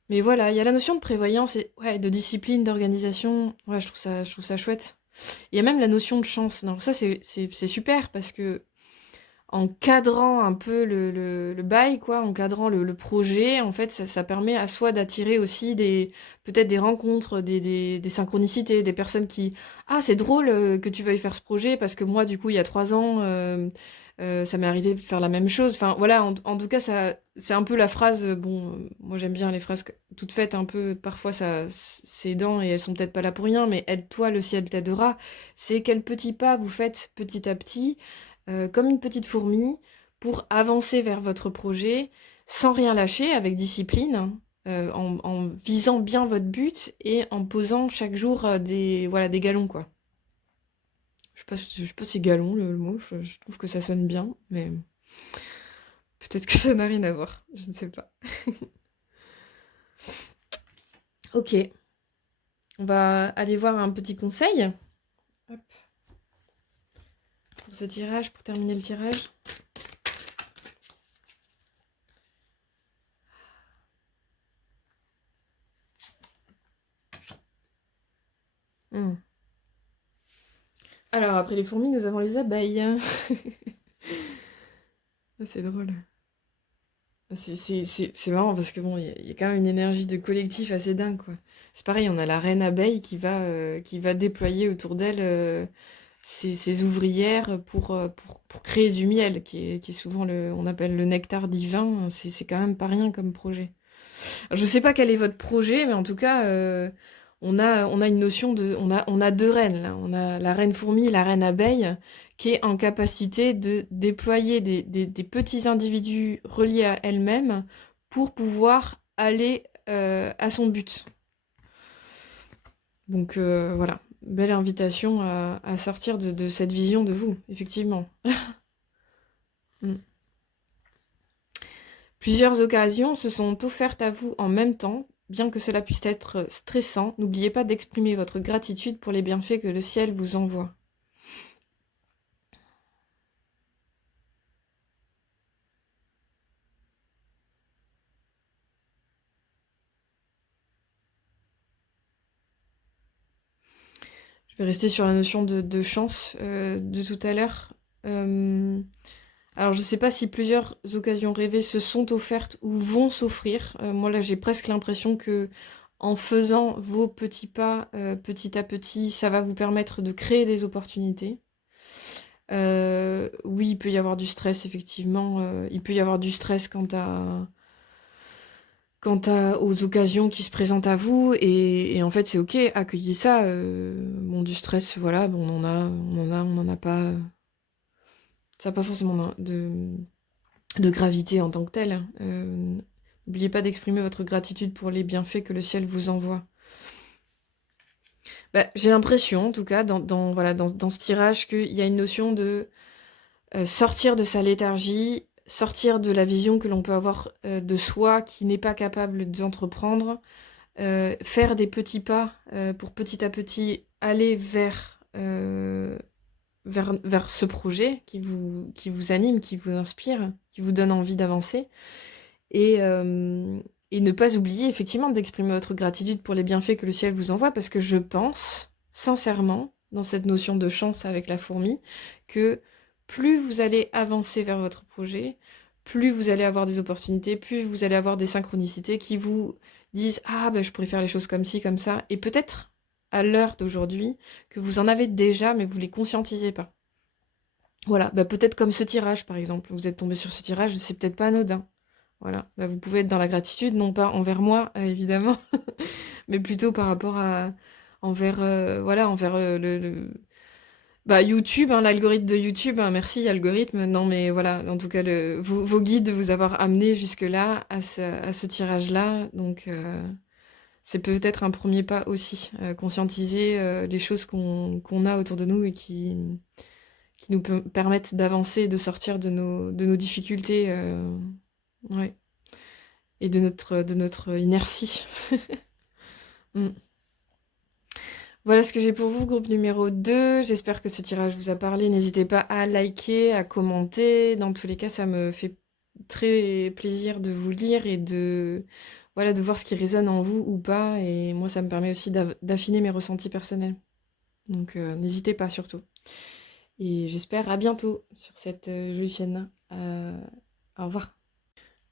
Mais voilà, il y a la notion de prévoyance et ouais, de discipline, d'organisation. Ouais, je trouve ça chouette. Il y a même la notion de chance. Donc ça, c'est super parce que en cadrant un peu le bail, quoi, en cadrant le projet, en fait, ça permet à soi d'attirer aussi peut-être des rencontres, des synchronicités, des personnes qui, ah, c'est drôle que tu veuilles faire ce projet parce que moi, du coup, il y a 3 ans, ça m'est arrivé de faire la même chose. Enfin, voilà, en tout cas, c'est un peu la phrase, bon, moi j'aime bien les phrases toutes faites un peu, parfois c'est aidant et elles sont peut-être pas là pour rien, mais aide-toi, le ciel t'aidera. C'est quel petit pas vous faites petit à petit comme une petite fourmi, pour avancer vers votre projet sans rien lâcher, avec discipline, en visant bien votre but et en posant chaque jour voilà, des galons, quoi. Je sais pas si c'est galon le mot, je trouve que ça sonne bien, mais peut-être que ça n'a rien à voir, je ne sais pas. Ok, on va aller voir un petit conseil. Hop. Pour ce tirage, pour terminer le tirage. Alors, après les fourmis, nous avons les abeilles. C'est drôle. C'est marrant parce que bon, il y a quand même une énergie de collectif assez dingue, quoi. C'est pareil, on a la reine abeille qui va déployer autour d'elle ses ouvrières pour créer du miel, qui est souvent on appelle le nectar divin. C'est quand même pas rien comme projet. Alors, je sais pas quel est votre projet, mais en tout cas, on a une notion on a deux reines, là. On a la reine fourmi et la reine abeille, qui est en capacité de déployer des petits individus reliés à elle-même pour pouvoir aller à son but. Donc voilà, belle invitation à sortir de cette vision de vous, effectivement. Mm. Plusieurs occasions se sont offertes à vous en même temps, bien que cela puisse être stressant. N'oubliez pas d'exprimer votre gratitude pour les bienfaits que le ciel vous envoie. Je vais rester sur la notion de chance de tout à l'heure. Alors, je ne sais pas si plusieurs occasions rêvées se sont offertes ou vont s'offrir. Moi, là, j'ai presque l'impression que en faisant vos petits pas petit à petit, ça va vous permettre de créer des opportunités. Oui, il peut y avoir du stress, effectivement. Il peut y avoir du stress aux occasions qui se présentent à vous. Et en fait, c'est OK, accueillez ça. Bon, du stress, voilà, bon, on en a pas. Ça n'a pas forcément de gravité en tant que tel. N'oubliez pas d'exprimer votre gratitude pour les bienfaits que le ciel vous envoie. Bah, j'ai l'impression, en tout cas, voilà, dans ce tirage, qu'il y a une notion de sortir de sa léthargie, sortir de la vision que l'on peut avoir de soi qui n'est pas capable d'entreprendre, faire des petits pas pour petit à petit aller vers ce projet qui vous anime, qui vous inspire, qui vous donne envie d'avancer. Et ne pas oublier effectivement d'exprimer votre gratitude pour les bienfaits que le ciel vous envoie, parce que je pense, sincèrement, dans cette notion de chance avec la fourmi, que plus vous allez avancer vers votre projet, plus vous allez avoir des opportunités, plus vous allez avoir des synchronicités qui vous disent «Ah, ben, je pourrais faire les choses comme ci, comme ça», et peut-être, à l'heure d'aujourd'hui, que vous en avez déjà, mais vous les conscientisez pas. Voilà, bah, peut-être comme ce tirage, par exemple. Vous êtes tombé sur ce tirage, c'est peut-être pas anodin. Voilà, bah, vous pouvez être dans la gratitude, non pas envers moi, évidemment, mais plutôt par rapport à envers, voilà, envers, bah, YouTube, hein, l'algorithme de YouTube, hein, merci algorithme. Non, mais voilà, en tout cas, vos guides vous avoir amené jusque-là, à ce tirage-là. Donc, c'est peut-être un premier pas aussi, conscientiser les choses qu'on a autour de nous et qui nous permettent d'avancer et de sortir de nos difficultés. Ouais. Et de notre inertie. Mm. Voilà ce que j'ai pour vous, groupe numéro 2. J'espère que ce tirage vous a parlé. N'hésitez pas à liker, à commenter. Dans tous les cas, ça me fait très plaisir de vous lire et voilà, de voir ce qui résonne en vous ou pas. Et moi, ça me permet aussi d'affiner mes ressentis personnels. Donc, n'hésitez pas surtout. Et j'espère à bientôt sur cette jolie chaîne. Au revoir.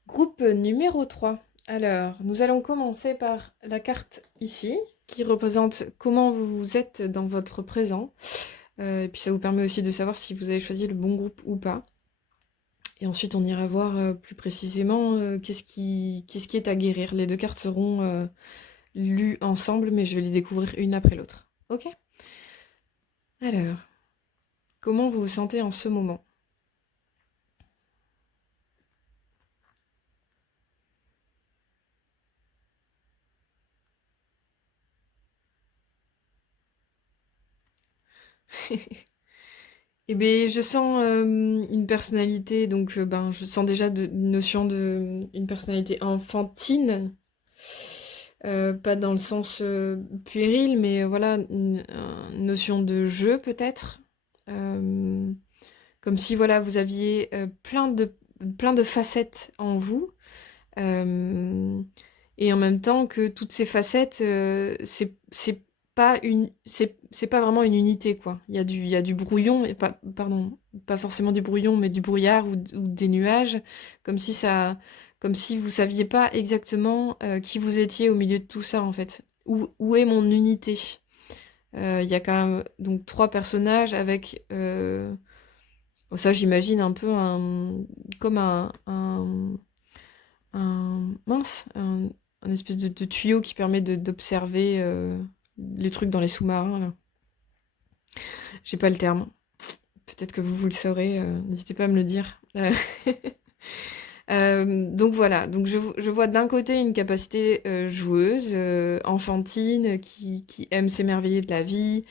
Groupe numéro 3. Alors, nous allons commencer par la carte ici, qui représente comment vous êtes dans votre présent. Et puis ça vous permet aussi de savoir si vous avez choisi le bon groupe ou pas. Et ensuite, on ira voir plus précisément qu'est-ce qui est à guérir. Les deux cartes seront lues ensemble, mais je vais les découvrir une après l'autre. Ok? Alors, comment vous vous sentez en ce moment? Eh bien, je sens une personnalité, donc ben, je sens déjà une notion une personnalité enfantine, pas dans le sens puéril, mais voilà, une notion de jeu peut-être. Euh, Comme si voilà, vous aviez plein de facettes en vous, euh, et en même temps que toutes ces facettes, c'est c'est pas vraiment une unité, quoi. Il y a du brouillon, et pas, pardon, pas forcément du brouillon, mais du brouillard ou des nuages, comme si ça, comme si vous saviez pas exactement qui vous étiez au milieu de tout ça, en fait. Où est mon unité? Il y a quand même donc trois personnages avec, bon, ça j'imagine un peu comme mince, un espèce de tuyau qui permet d'observer les trucs dans les sous-marins, là. J'ai pas le terme. Peut-être que vous le saurez, n'hésitez pas à me le dire. Donc voilà, donc je vois d'un côté une capacité joueuse, enfantine, qui aime s'émerveiller de la vie.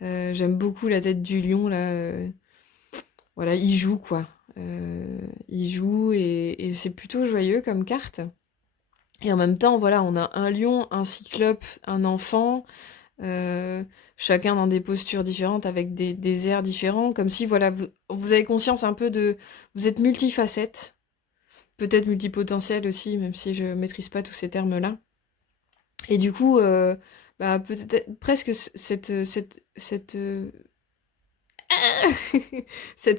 J'aime beaucoup la tête du lion, là. Voilà, il joue, quoi. Il joue et c'est plutôt joyeux comme carte. Et en même temps, voilà, on a un lion, un cyclope, un enfant, euh, chacun dans des postures différentes, avec des airs différents, comme si, voilà, vous avez conscience un peu de... Vous êtes multifacette, peut-être multipotentiel aussi, même si je maîtrise pas tous ces termes-là. Et du coup, bah, peut-être presque cet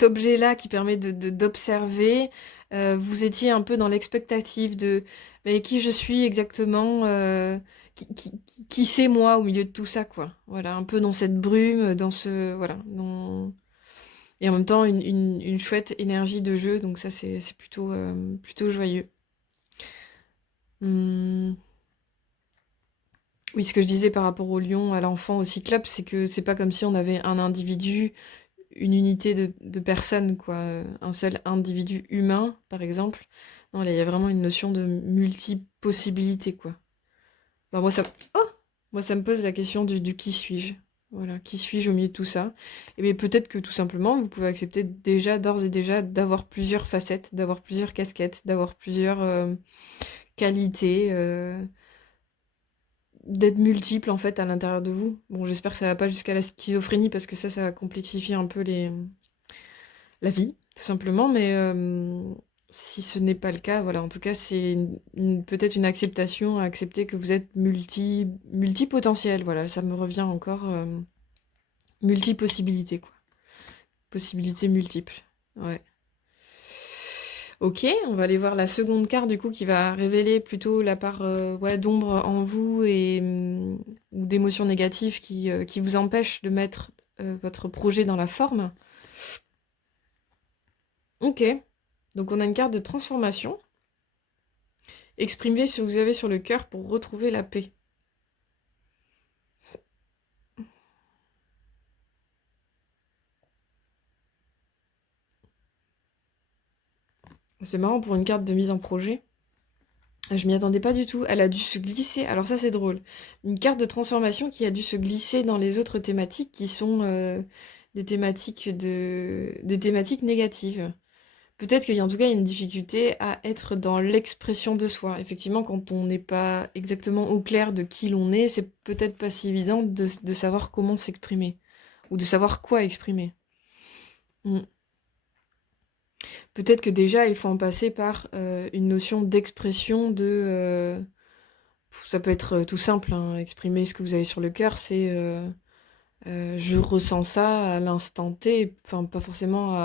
objet-là qui permet d'observer, vous étiez un peu dans l'expectative de mais qui je suis exactement, qui c'est moi au milieu de tout ça, quoi. Voilà, un peu dans cette brume, dans ce... Voilà. Et en même temps, une chouette énergie de jeu, donc ça, c'est plutôt, plutôt joyeux. Hum, Oui, ce que je disais par rapport au lion, à l'enfant, au cyclope, c'est que c'est pas comme si on avait un individu, une unité de personnes, quoi. Un seul individu humain, par exemple. Non, là, il y a vraiment une notion de multi-possibilité, quoi. Enfin, Oh! Moi, ça me pose la question du qui suis-je? Voilà, qui suis-je au milieu de tout ça? Et bien, peut-être que tout simplement, vous pouvez accepter déjà, d'ores et déjà, d'avoir plusieurs facettes, d'avoir plusieurs casquettes, d'avoir plusieurs qualités, d'être multiple, en fait, à l'intérieur de vous. Bon, j'espère que ça va pas jusqu'à la schizophrénie, parce que ça va complexifier un peu la vie, tout simplement. Mais si ce n'est pas le cas, voilà, en tout cas, c'est peut-être une acceptation à accepter que vous êtes multipotentiel. Voilà, ça me revient encore. Multi-possibilités, quoi. Possibilités multiples. Ouais. Ok, on va aller voir la seconde carte du coup qui va révéler plutôt la part ouais, d'ombre en vous et ou d'émotions négatives qui vous empêchent de mettre votre projet dans la forme. Ok, donc on a une carte de transformation. Exprimez ce que vous avez sur le cœur pour retrouver la paix. C'est marrant pour une carte de mise en projet. Je m'y attendais pas du tout. Elle a dû se glisser. Alors ça, c'est drôle. Une carte de transformation qui a dû se glisser dans les autres thématiques qui sont des thématiques négatives. Peut-être qu'il y a en tout cas une difficulté à être dans l'expression de soi. Effectivement, quand on n'est pas exactement au clair de qui l'on est, c'est peut-être pas si évident de savoir comment s'exprimer ou de savoir quoi exprimer. Mm. Peut-être que déjà, il faut en passer par une notion d'expression ça peut être tout simple, hein, exprimer ce que vous avez sur le cœur, c'est je ressens ça à l'instant T, enfin pas forcément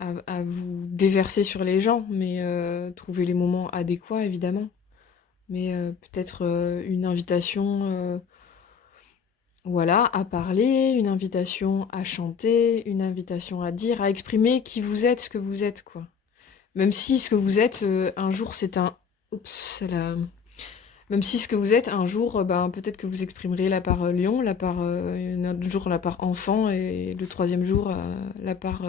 à vous déverser sur les gens, mais trouver les moments adéquats évidemment. Mais peut-être une invitation voilà, à parler, une invitation à chanter, une invitation à dire, à exprimer qui vous êtes, ce que vous êtes, quoi. Même si ce que vous êtes, un jour c'est un... Oups, même si ce que vous êtes, un jour, ben, peut-être que vous exprimerez la part lion, un autre jour la part enfant, et le troisième jour la part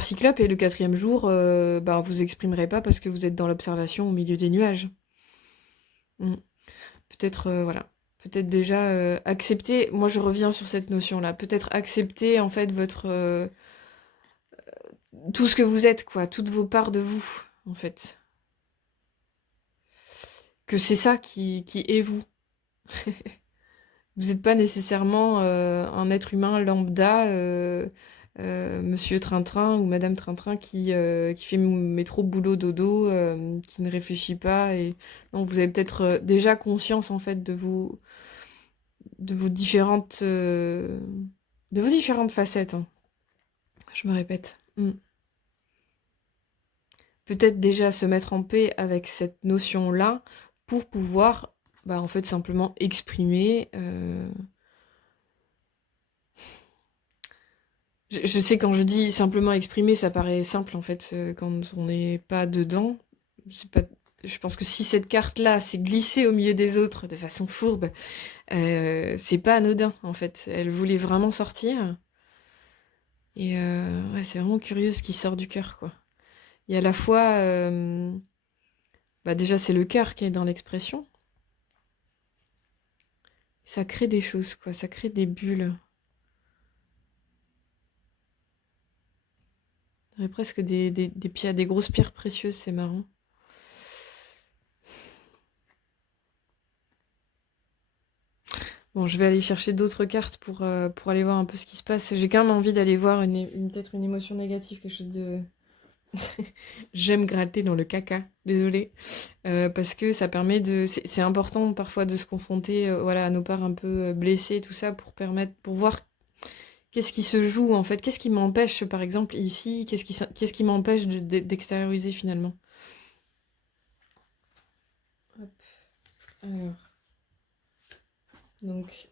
cyclope, et le quatrième jour, ben, vous exprimerez pas parce que vous êtes dans l'observation au milieu des nuages. Mm. Peut-être, voilà. Peut-être déjà accepter, moi je reviens sur cette notion-là, peut-être accepter en fait tout ce que vous êtes, quoi, toutes vos parts de vous, en fait. Que c'est ça qui est vous. Vous n'êtes pas nécessairement un être humain lambda, monsieur Train-Train ou madame Train-Train qui fait métro, boulot, dodo, qui ne réfléchit pas. Et... Non, vous avez peut-être déjà conscience en fait de vos différentes, facettes, hein. Je me répète. Peut-être déjà se mettre en paix avec cette notion-là pour pouvoir, en fait, simplement exprimer. Je sais, quand je dis simplement exprimer, ça paraît simple en fait, quand on n'est pas dedans. C'est pas... Je pense que si cette carte-là s'est glissée au milieu des autres de façon fourbe, c'est pas anodin en fait. Elle voulait vraiment sortir. Et ouais, c'est vraiment curieux ce qui sort du cœur, quoi. Et à la fois, déjà c'est le cœur qui est dans l'expression. Ça crée des choses, quoi. Ça crée des bulles. On dirait presque des pierres, des grosses pierres précieuses, c'est marrant. Bon, je vais aller chercher d'autres cartes pour aller voir un peu ce qui se passe. J'ai quand même envie d'aller voir peut-être une émotion négative, quelque chose de... J'aime gratter dans le caca, désolée. Parce que ça permet de... C'est important parfois de se confronter voilà, à nos parts un peu blessées, tout ça, pour voir qu'est-ce qui se joue en fait. Qu'est-ce qui m'empêche, par exemple, ici, qu'est-ce qui m'empêche d'extérioriser finalement. Hop. Alors, donc...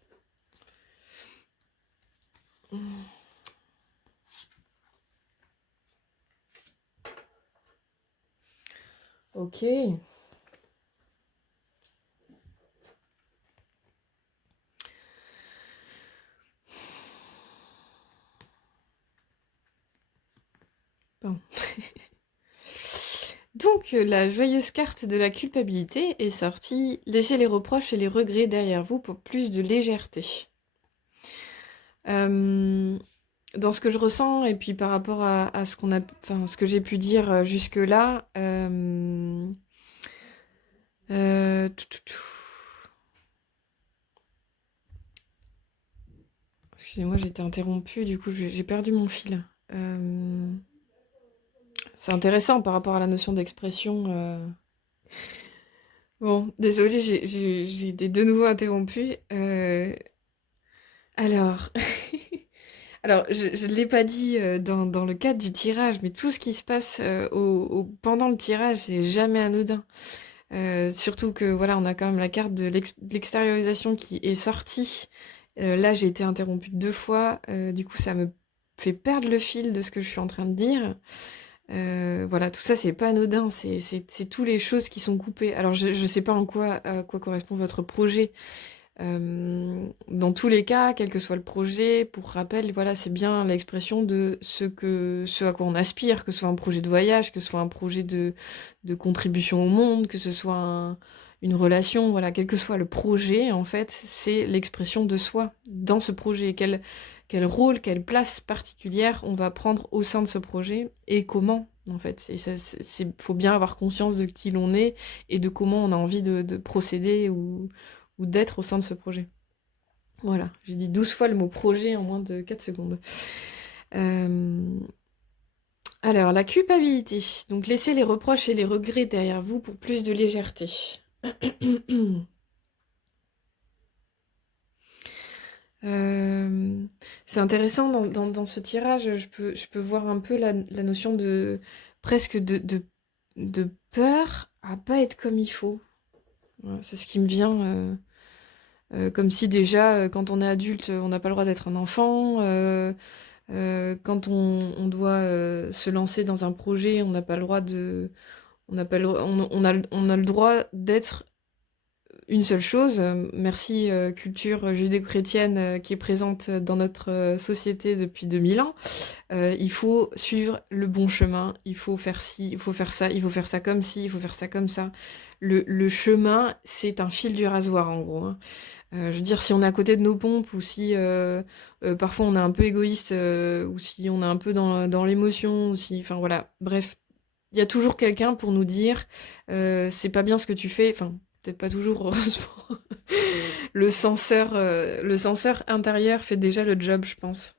Ok. Bon. Donc, la joyeuse carte de la culpabilité est sortie. Laissez les reproches et les regrets derrière vous pour plus de légèreté. Dans ce que je ressens, et puis par rapport à ce que j'ai pu dire jusque-là, excusez-moi, j'ai été interrompue, du coup j'ai perdu mon fil. C'est intéressant par rapport à la notion d'expression. Bon, désolée, j'ai été de nouveau interrompue. Alors, alors je ne l'ai pas dit dans le cadre du tirage, mais tout ce qui se passe pendant le tirage, c'est jamais anodin. Surtout que voilà, on a quand même la carte de l'extériorisation qui est sortie. Là, j'ai été interrompue 2 fois. Du coup, ça me fait perdre le fil de ce que je suis en train de dire. Voilà, tout ça, c'est pas anodin. C'est toutes les choses qui sont coupées. Alors, je sais pas à quoi correspond votre projet. Dans tous les cas, quel que soit le projet, pour rappel, voilà, c'est bien l'expression de ce à quoi on aspire, que ce soit un projet de voyage, que ce soit un projet de contribution au monde, que ce soit une relation, voilà, quel que soit le projet, en fait, c'est l'expression de soi dans ce projet. Quel rôle, quelle place particulière on va prendre au sein de ce projet et comment, en fait. Et ça, faut bien avoir conscience de qui l'on est et de comment on a envie de procéder ou d'être au sein de ce projet. Voilà, j'ai dit 12 fois le mot projet en moins de 4 secondes. Alors, la culpabilité. Donc, laissez les reproches et les regrets derrière vous pour plus de légèreté. C'est intéressant dans ce tirage, je peux voir un peu la notion de presque de peur à pas être comme il faut. Voilà, c'est ce qui me vient. Comme si déjà, quand on est adulte, on n'a pas le droit d'être un enfant. Quand on doit se lancer dans un projet, on n'a pas le droit de... On n'a pas le, on a le droit d'être une seule chose. Merci culture judéo-chrétienne qui est présente dans notre société depuis 2000 ans. Il faut suivre le bon chemin, il faut faire ci, il faut faire ça, il faut faire ça comme ci, il faut faire ça comme ça. Le chemin, c'est un fil du rasoir en gros, hein. Je veux dire, si on est à côté de nos pompes, ou si parfois on est un peu égoïste, ou si on est un peu dans l'émotion, ou si... Enfin voilà, bref, il y a toujours quelqu'un pour nous dire c'est pas bien ce que tu fais, enfin, peut-être pas toujours, heureusement. Le censeur intérieur fait déjà le job, je pense.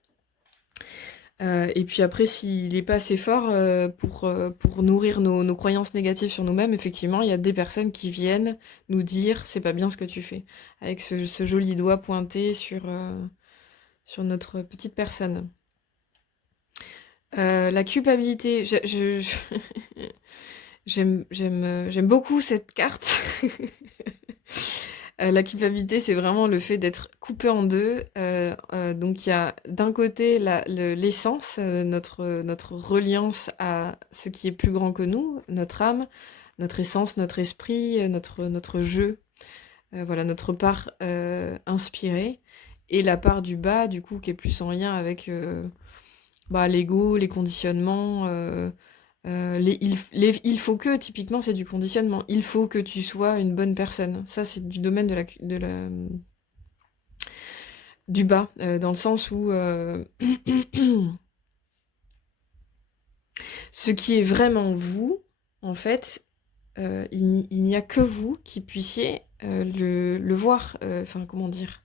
Et puis après, s'il n'est pas assez fort pour nourrir nos croyances négatives sur nous-mêmes, effectivement, il y a des personnes qui viennent nous dire c'est pas bien ce que tu fais, avec ce joli doigt pointé sur notre petite personne. La culpabilité, j'aime beaucoup cette carte. La culpabilité, c'est vraiment le fait d'être coupé en deux. Donc il y a d'un côté l'essence, notre reliance à ce qui est plus grand que nous, notre âme, notre essence, notre esprit, notre jeu, voilà, notre part inspirée. Et la part du bas, du coup, qui est plus en lien avec l'ego, les conditionnements. Il faut que, typiquement, c'est du conditionnement. Il faut que tu sois une bonne personne. Ça, c'est du domaine du bas, dans le sens où ce qui est vraiment vous, en fait, il n'y a que vous qui puissiez le voir. Enfin, comment dire?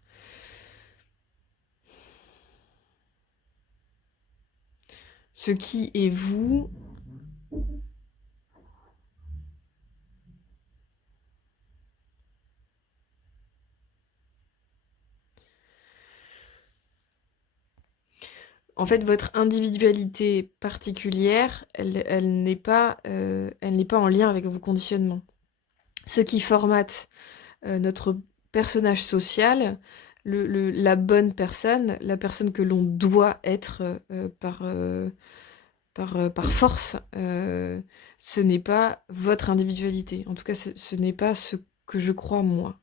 Ce qui est vous. En fait, votre individualité particulière, elle n'est pas en lien avec vos conditionnements. Ce qui formate notre personnage social, la bonne personne, la personne que l'on doit être par force, ce n'est pas votre individualité. En tout cas, ce n'est pas ce que je crois moi.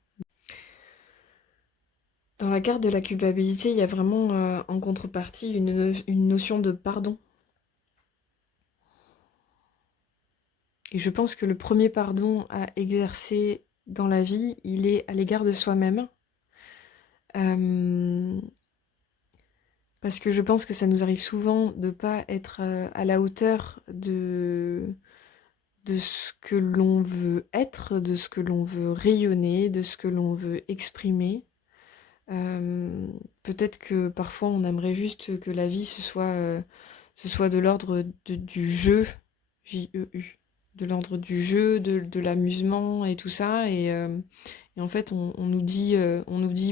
Dans la carte de la culpabilité, il y a vraiment en contrepartie une notion de pardon. Et je pense que le premier pardon à exercer dans la vie, il est à l'égard de soi-même. Parce que je pense que ça nous arrive souvent de ne pas être à la hauteur de ce que l'on veut être, de ce que l'on veut rayonner, de ce que l'on veut exprimer. Peut-être que parfois on aimerait juste que la vie ce soit de l'ordre du jeu, J-E-U, de l'ordre du jeu, de l'amusement et tout ça. Et en fait on nous dit,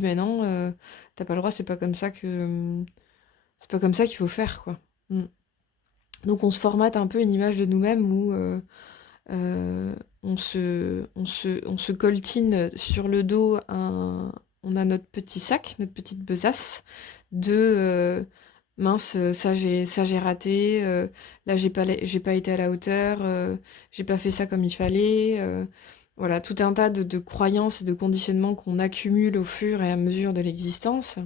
mais non, t'as pas le droit, c'est pas comme ça qu'il faut faire, quoi. Mm. Donc on se formate un peu une image de nous-mêmes où on se coltine sur le dos on a notre petit sac, notre petite besace de mince, ça j'ai raté, là j'ai pas été à la hauteur, j'ai pas fait ça comme il fallait. Voilà, tout un tas de croyances et de conditionnements qu'on accumule au fur et à mesure de l'existence,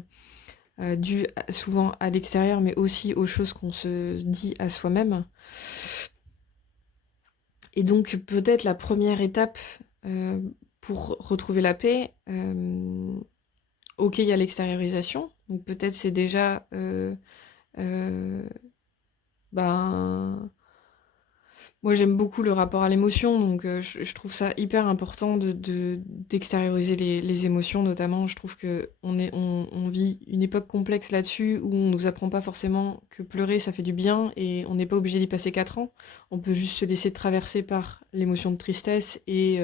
dû souvent à l'extérieur, mais aussi aux choses qu'on se dit à soi-même. Et donc peut-être la première étape pour retrouver la paix, ok, il y a l'extériorisation, donc peut-être c'est déjà ben, moi j'aime beaucoup le rapport à l'émotion, donc je trouve ça hyper important d'extérioriser les émotions, notamment. Je trouve que on vit une époque complexe là-dessus, où on nous apprend pas forcément que pleurer ça fait du bien, et on n'est pas obligé d'y passer 4 ans. On peut juste se laisser traverser par l'émotion de tristesse et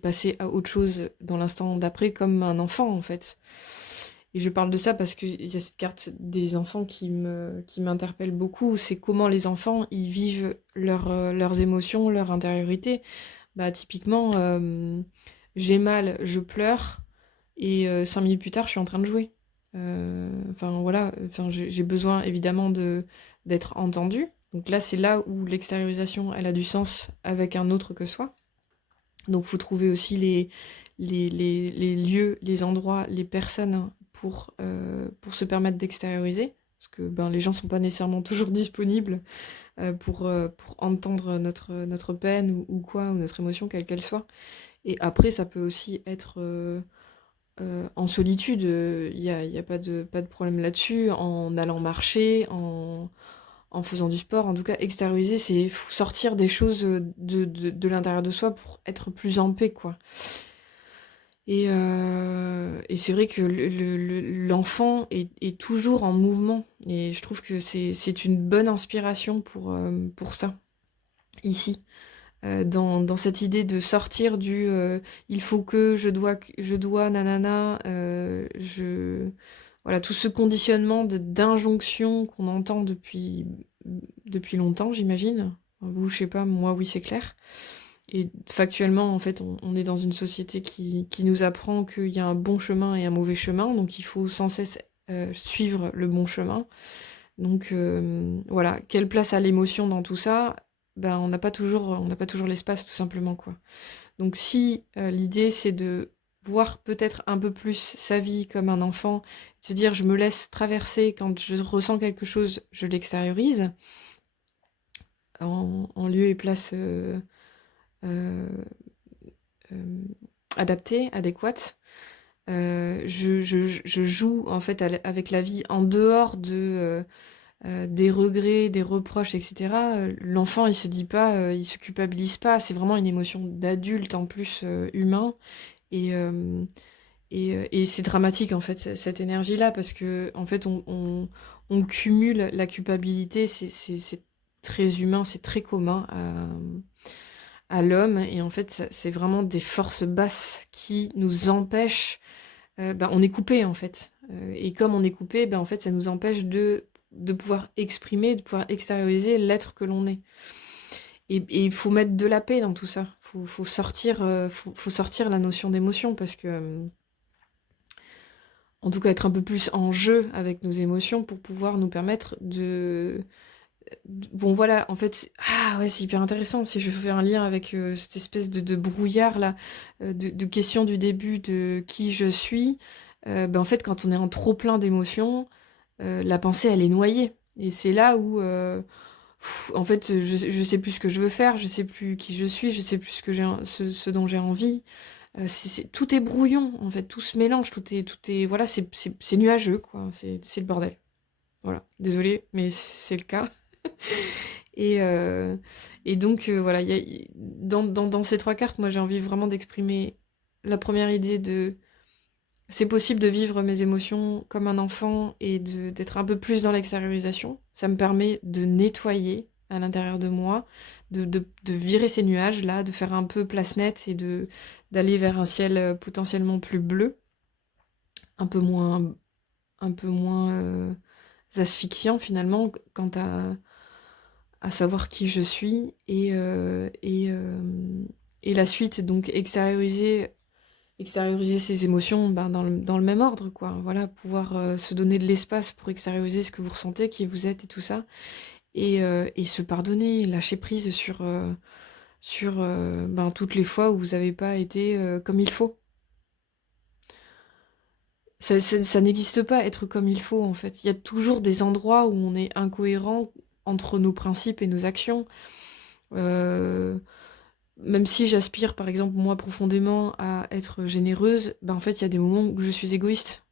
passer à autre chose dans l'instant d'après, comme un enfant en fait. Et je parle de ça parce qu'il y a cette carte des enfants qui m'interpelle beaucoup. C'est comment les enfants, ils vivent leurs émotions, leur intériorité. Bah, typiquement, j'ai mal, je pleure, et 5 minutes plus tard, je suis en train de jouer. Enfin, voilà, enfin, j'ai besoin évidemment d'être entendue. Donc là, c'est là où l'extériorisation, elle a du sens avec un autre que soi. Donc, il faut trouver aussi les lieux, les endroits, les personnes, hein, pour se permettre d'extérioriser. Parce que les gens ne sont pas nécessairement toujours disponibles pour entendre notre peine ou quoi, ou notre émotion, quelle qu'elle soit. Et après, ça peut aussi être en solitude. Il y a pas de problème là-dessus. En allant marcher, en faisant du sport. En tout cas, extérioriser, c'est sortir des choses de l'intérieur de soi pour être plus en paix, quoi. Et c'est vrai que l'enfant est toujours en mouvement. Et je trouve que c'est une bonne inspiration pour ça, ici. Dans cette idée de sortir du il faut que, je dois, nanana, voilà, tout ce conditionnement d'injonction qu'on entend depuis longtemps, j'imagine. Vous, je sais pas, moi, oui, c'est clair. Et factuellement, en fait, on est dans une société qui nous apprend qu'il y a un bon chemin et un mauvais chemin, donc il faut sans cesse suivre le bon chemin. Donc voilà, quelle place a l'émotion dans tout ça? Ben, on n'a pas toujours l'espace, tout simplement, quoi. Donc si l'idée, c'est de voir peut-être un peu plus sa vie comme un enfant, de se dire je me laisse traverser quand je ressens quelque chose, je l'extériorise, en lieu et place euh, euh, adaptée, adéquate. Je joue en fait avec la vie en dehors des regrets, des reproches, etc. L'enfant, il se dit pas, il se culpabilise pas. C'est vraiment une émotion d'adulte en plus humain. Et, euh, et c'est dramatique en fait cette énergie-là parce que en fait on cumule la culpabilité. C'est très humain, c'est très commun à l'homme. Et en fait, c'est vraiment des forces basses qui nous empêchent. Ben, on est coupé en fait. Et comme on est coupé, ben, en fait, ça nous empêche de pouvoir exprimer, de pouvoir extérioriser l'être que l'on est. Et il faut mettre de la paix dans tout ça. Faut sortir, faut sortir la notion d'émotion parce que, en tout cas, être un peu plus en jeu avec nos émotions pour pouvoir nous permettre bon voilà, en fait, ah ouais, c'est hyper intéressant. Si je fais un lien avec cette espèce de brouillard là, de questions du début de qui je suis, ben, en fait, quand on est en trop plein d'émotions, la pensée, elle est noyée. Et c'est là où, en fait, je sais plus ce que je veux faire, je sais plus qui je suis, je sais plus ce dont j'ai envie. Tout est brouillon, en fait, tout se mélange, voilà, c'est nuageux, quoi. C'est le bordel. Voilà, désolée, mais c'est le cas. Et, euh, et donc, voilà, dans ces trois cartes, moi j'ai envie vraiment d'exprimer la première idée de c'est possible de vivre mes émotions comme un enfant et d'être un peu plus dans l'extériorisation. Ça me permet de nettoyer à l'intérieur de moi, de virer ces nuages-là, de faire un peu place nette et d'aller vers un ciel potentiellement plus bleu, un peu moins, un peu moins asphyxiant finalement quant à savoir qui je suis et la suite, donc extérioriser ses émotions ben, dans le même ordre, quoi. Voilà, pouvoir se donner de l'espace pour extérioriser ce que vous ressentez, qui vous êtes et tout ça, et se pardonner, lâcher prise sur ben, toutes les fois où vous n'avez pas été comme il faut. Ça n'existe pas être comme il faut, en fait. Il y a toujours des endroits où on est incohérent entre nos principes et nos actions. Euh, Même si j'aspire, par exemple, moi, profondément à être généreuse, ben, en fait, il y a des moments où je suis égoïste.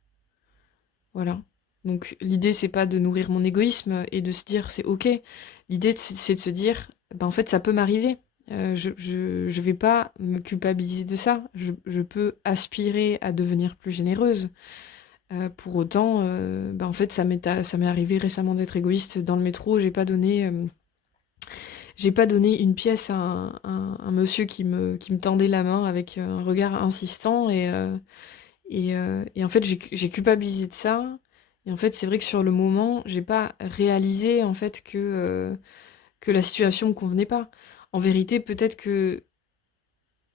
Voilà. Donc, l'idée, c'est pas de nourrir mon égoïsme et de se dire c'est ok. L'idée, c'est de se dire, ben, en fait, ça peut m'arriver. Je vais pas me culpabiliser de ça. Je peux aspirer à devenir plus généreuse. Pour autant, ben, en fait, ça m'est arrivé récemment d'être égoïste dans le métro. J'ai pas donné une pièce à un monsieur qui me tendait la main avec un regard insistant et en fait j'ai culpabilisé de ça. Et en fait c'est vrai que sur le moment j'ai pas réalisé en fait que la situation me convenait pas. En vérité peut-être que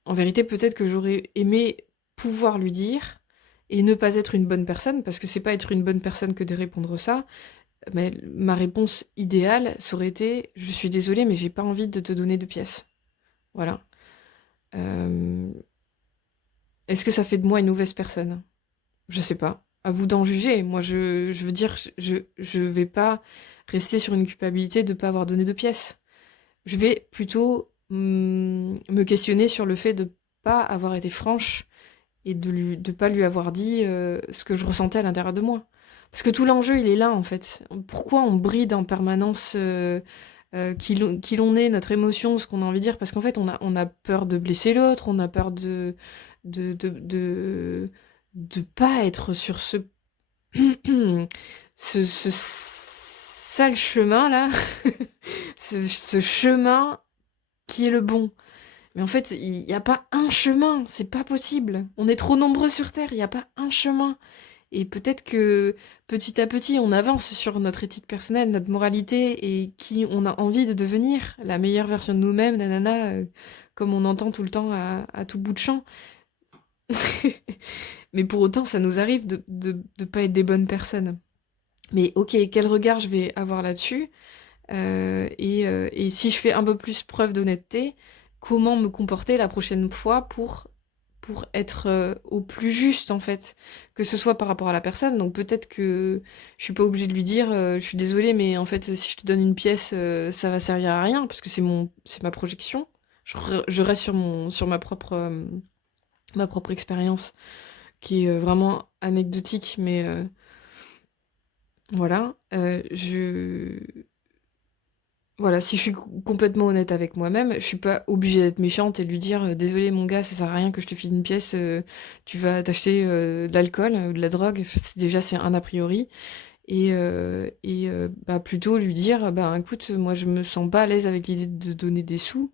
en vérité peut-être que j'aurais aimé pouvoir lui dire et ne pas être une bonne personne parce que c'est pas être une bonne personne que de répondre ça. Mais ma réponse idéale, ça aurait été: «Je suis désolée, mais j'ai pas envie de te donner de pièces». Voilà. Hem, Est-ce que ça fait de moi une mauvaise personne? Je sais pas. À vous d'en juger. Moi, je veux dire, je vais pas rester sur une culpabilité de pas avoir donné de pièces. Je vais plutôt, me questionner sur le fait de pas avoir été franche et de pas lui avoir dit, ce que je ressentais à l'intérieur de moi. Parce que tout l'enjeu, il est là, en fait. Pourquoi on bride en permanence, qui l'on est, notre émotion, ce qu'on a envie de dire, parce qu'en fait, on a peur de blesser l'autre, on a peur de, de, de, de pas être sur ce sale chemin-là, ce chemin qui est le bon. Mais en fait, il n'y a pas un chemin, c'est pas possible. On est trop nombreux sur Terre, il n'y a pas un chemin. Et peut-être que petit à petit, on avance sur notre éthique personnelle, notre moralité et qui on a envie de devenir, la meilleure version de nous-mêmes, nanana, comme on entend tout le temps à tout bout de champ. Mais pour autant, ça nous arrive de pas être des bonnes personnes. Mais ok, quel regard je vais avoir là-dessus? Et si je fais un peu plus preuve d'honnêteté, comment me comporter la prochaine fois pour être au plus juste en fait, que ce soit par rapport à la personne. Donc peut-être que je suis pas obligée de lui dire je suis désolée, mais en fait si je te donne une pièce, ça va servir à rien parce que c'est ma projection. Je reste sur ma propre expérience qui est vraiment anecdotique, mais voilà. Voilà, si je suis complètement honnête avec moi-même, je suis pas obligée d'être méchante et de lui dire désolé mon gars, ça sert à rien que je te file une pièce, tu vas t'acheter de l'alcool ou de la drogue. Déjà, c'est un a priori. Bah, plutôt lui dire bah écoute, moi je me sens pas à l'aise avec l'idée de donner des sous.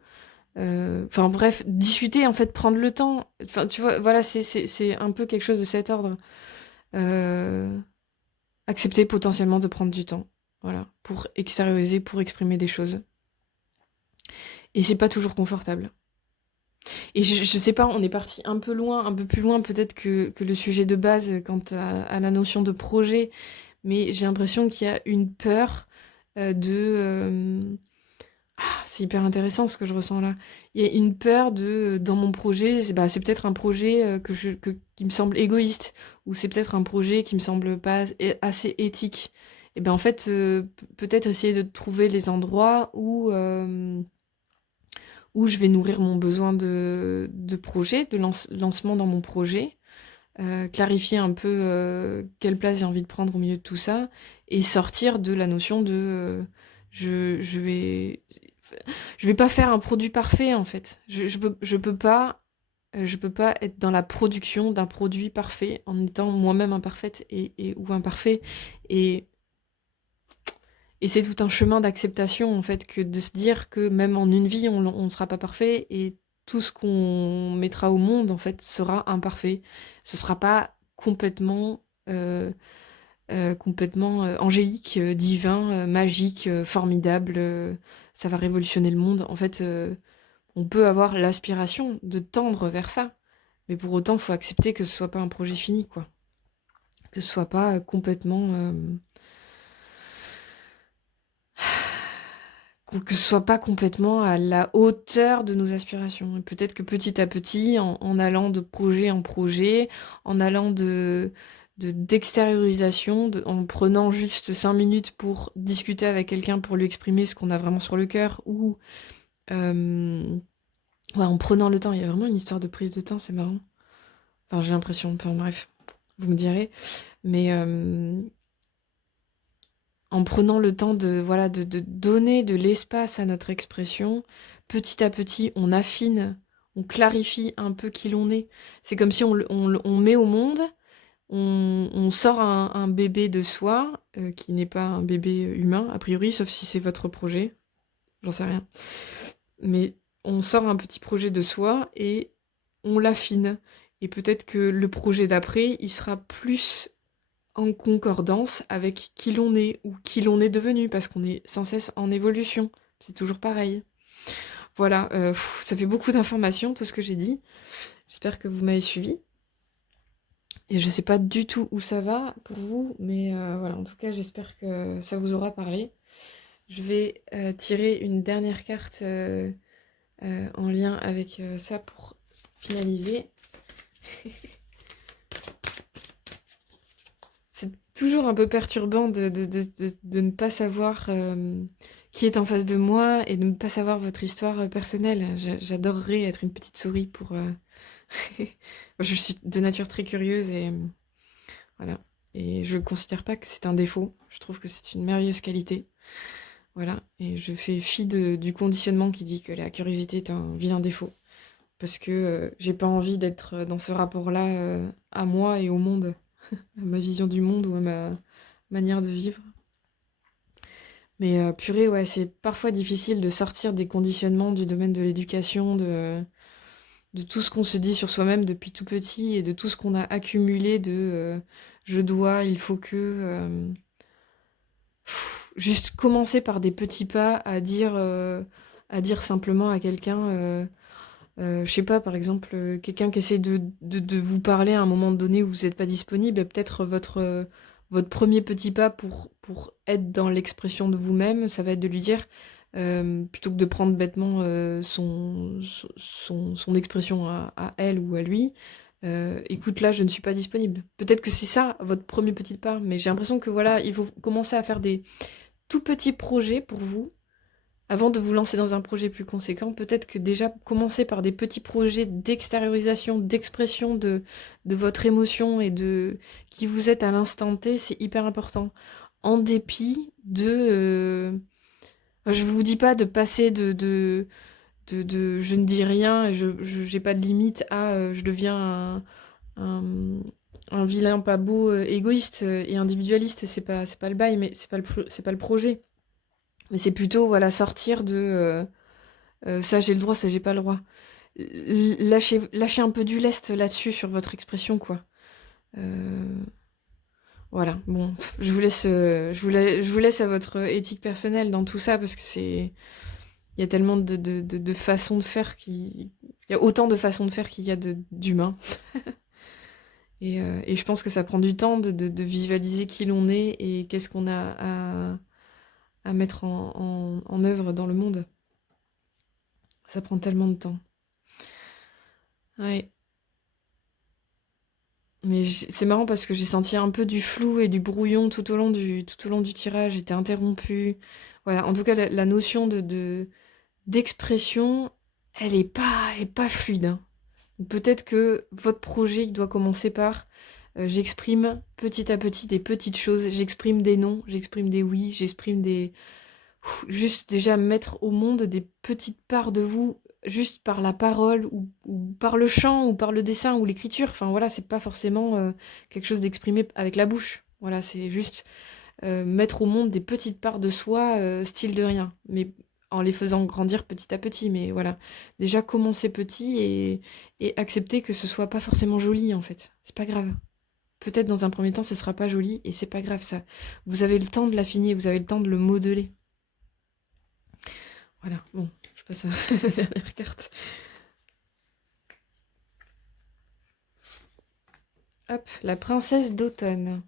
Enfin bref, discuter en fait, prendre le temps. Enfin, tu vois, voilà, c'est un peu quelque chose de cet ordre. Euh, Accepter potentiellement de prendre du temps. Voilà, pour extérioriser, pour exprimer des choses. Et c'est pas toujours confortable. Et je sais pas, on est parti un peu loin, un peu plus loin peut-être que le sujet de base quant à la notion de projet, mais j'ai l'impression qu'il y a une peur c'est hyper intéressant ce que je ressens là. Il y a une peur dans mon projet, c'est peut-être un projet qui me semble égoïste, ou c'est peut-être un projet qui me semble pas assez éthique. Et ben en fait, peut-être essayer de trouver les endroits où je vais nourrir mon besoin de projet, lancement dans mon projet, clarifier un peu quelle place j'ai envie de prendre au milieu de tout ça, et sortir de la notion de je vais pas faire un produit parfait en fait. Je peux pas être dans la production d'un produit parfait en étant moi-même imparfaite ou imparfait. Et et c'est tout un chemin d'acceptation, en fait, que de se dire que même en une vie, on ne sera pas parfait et tout ce qu'on mettra au monde, en fait, sera imparfait. Ce sera pas complètement angélique, divin, magique, formidable. Ça va révolutionner le monde. En fait, on peut avoir l'aspiration de tendre vers ça. Mais pour autant, il faut accepter que ce soit pas un projet fini, quoi. Que ce soit pas que ce soit pas complètement à la hauteur de nos aspirations. Et peut-être que petit à petit, en allant de projet en projet, en allant d'extériorisation, en prenant juste 5 minutes pour discuter avec quelqu'un, pour lui exprimer ce qu'on a vraiment sur le cœur, ou ouais, en prenant le temps. Il y a vraiment une histoire de prise de temps, c'est marrant. Enfin, j'ai l'impression, enfin bref, vous me direz. Mais en prenant le temps voilà, de donner de l'espace à notre expression, petit à petit, on affine, on clarifie un peu qui l'on est. C'est comme si on met au monde, on sort un bébé de soi, qui n'est pas un bébé humain, a priori, sauf si c'est votre projet, j'en sais rien. Mais on sort un petit projet de soi et on l'affine. Et peut-être que le projet d'après, il sera plus en concordance avec qui l'on est ou qui l'on est devenu, parce qu'on est sans cesse en évolution. C'est toujours pareil. Voilà, ça fait beaucoup d'informations, tout ce que j'ai dit. J'espère que vous m'avez suivi. Et je sais pas du tout où ça va pour vous, mais voilà, en tout cas, j'espère que ça vous aura parlé. Je vais tirer une dernière carte en lien avec ça pour finaliser. C'est toujours un peu perturbant de ne pas savoir qui est en face de moi et de ne pas savoir votre histoire personnelle. J'adorerais être une petite souris pour... Je suis de nature très curieuse et voilà. Et je ne considère pas que c'est un défaut. Je trouve que c'est une merveilleuse qualité. Voilà, et je fais fi du conditionnement qui dit que la curiosité est un vilain défaut. Parce que j'ai pas envie d'être dans ce rapport-là à moi et au monde, à ma vision du monde ou à ma manière de vivre. Mais purée, ouais, c'est parfois difficile de sortir des conditionnements du domaine de l'éducation, de tout ce qu'on se dit sur soi-même depuis tout petit et de tout ce qu'on a accumulé de je dois, il faut que. Juste commencer par des petits pas à dire simplement à quelqu'un, je sais pas, par exemple, quelqu'un qui essaie de vous parler à un moment donné où vous n'êtes pas disponible, et peut-être votre premier petit pas pour être dans l'expression de vous-même, ça va être de lui dire, plutôt que de prendre bêtement son expression à elle ou à lui, écoute, là, je ne suis pas disponible. Peut-être que c'est ça, votre premier petit pas, mais j'ai l'impression que voilà, il faut commencer à faire des tout petits projets pour vous avant de vous lancer dans un projet plus conséquent, peut-être que déjà commencer par des petits projets d'extériorisation, d'expression de votre émotion et de qui vous êtes à l'instant T, c'est hyper important. En dépit je vous dis pas de passer de je ne dis rien, et je j'ai pas de limite à je deviens un, un vilain pas beau, égoïste et individualiste, c'est pas le bail, mais c'est pas le projet. Mais c'est plutôt, voilà, sortir ça j'ai le droit, ça j'ai pas le droit. Lâchez un peu du lest là-dessus sur votre expression, quoi. Euh, voilà, bon, je vous laisse à votre éthique personnelle dans tout ça, parce que il y a tellement de façons de faire il y a autant de façons de faire qu'il y a d'humains. Et je pense que ça prend du temps de visualiser qui l'on est et qu'est-ce qu'on a à mettre en œuvre dans le monde. Ça prend tellement de temps. Ouais. Mais c'est marrant parce que j'ai senti un peu du flou et du brouillon tout au long du tirage. J'étais interrompue. Voilà, en tout cas, la notion d'expression, elle est pas fluide, hein. Donc peut-être que votre projet, il doit commencer par j'exprime petit à petit des petites choses. J'exprime des non, j'exprime des oui, j'exprime des juste déjà mettre au monde des petites parts de vous, juste par la parole ou par le chant ou par le dessin ou l'écriture. Enfin voilà, c'est pas forcément quelque chose d'exprimé avec la bouche. Voilà, c'est juste mettre au monde des petites parts de soi, style de rien, mais en les faisant grandir petit à petit. Mais voilà, déjà commencer petit et accepter que ce soit pas forcément joli en fait. C'est pas grave. Peut-être dans un premier temps ce sera pas joli et c'est pas grave ça. Vous avez le temps de l'affiner, vous avez le temps de le modeler. Voilà, bon, je passe à la dernière carte. Hop, la princesse d'automne.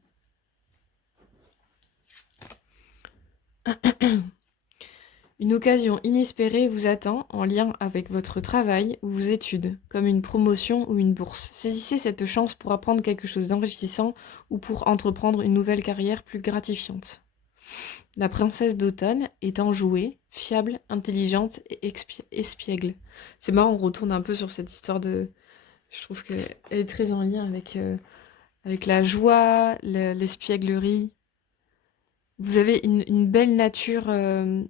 Une occasion inespérée vous attend en lien avec votre travail ou vos études, comme une promotion ou une bourse. Saisissez cette chance pour apprendre quelque chose d'enrichissant ou pour entreprendre une nouvelle carrière plus gratifiante. La princesse d'automne est enjouée, fiable, intelligente et espiègle. C'est marrant, on retourne un peu sur cette histoire de... Je trouve qu'elle est très en lien avec la joie, l'espièglerie. Vous avez une belle nature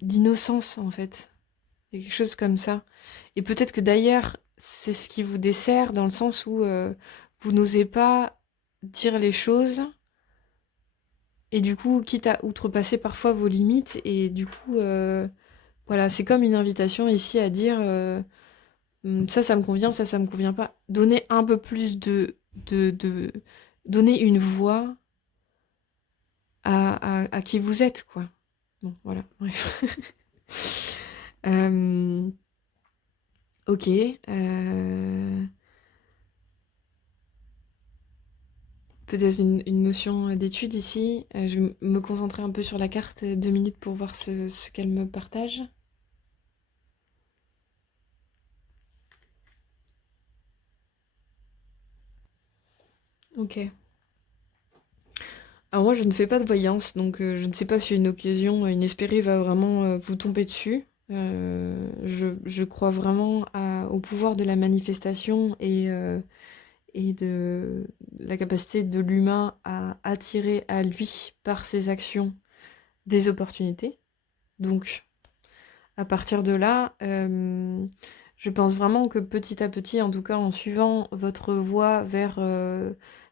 d'innocence, en fait. Il y a quelque chose comme ça. Et peut-être que d'ailleurs, c'est ce qui vous dessert dans le sens où vous n'osez pas dire les choses. Et du coup, quitte à outrepasser parfois vos limites. Et du coup, voilà, c'est comme une invitation ici à dire ça me convient, ça me convient pas. Donner un peu plus donner une voix à qui vous êtes, quoi. Bon, voilà, bref. Euh, ok. Peut-être une notion d'étude ici. Je vais me concentrer un peu sur la carte 2 minutes pour voir ce qu'elle me partage. Ok. Alors moi, je ne fais pas de voyance, donc je ne sais pas si une occasion inespérée va vraiment vous tomber dessus. Je crois vraiment au pouvoir de la manifestation et de la capacité de l'humain à attirer à lui, par ses actions, des opportunités. Donc, à partir de là, je pense vraiment que petit à petit, en tout cas en suivant votre voie vers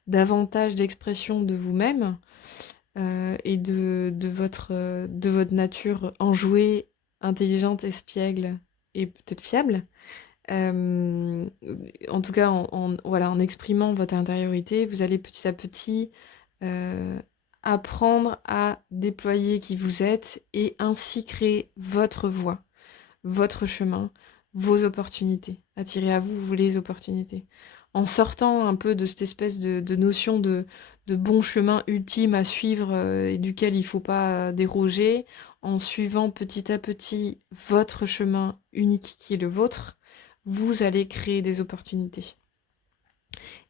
davantage d'expression de vous-même et de votre nature enjouée, intelligente, espiègle et peut-être fiable, euh, en tout cas voilà, en exprimant votre intériorité, vous allez petit à petit euh, apprendre à déployer qui vous êtes et ainsi créer votre voie, votre chemin, vos opportunités. Attirez à vous les opportunités. En sortant un peu de cette espèce de notion de bon chemin ultime à suivre et duquel il ne faut pas déroger, en suivant petit à petit votre chemin unique qui est le vôtre, vous allez créer des opportunités.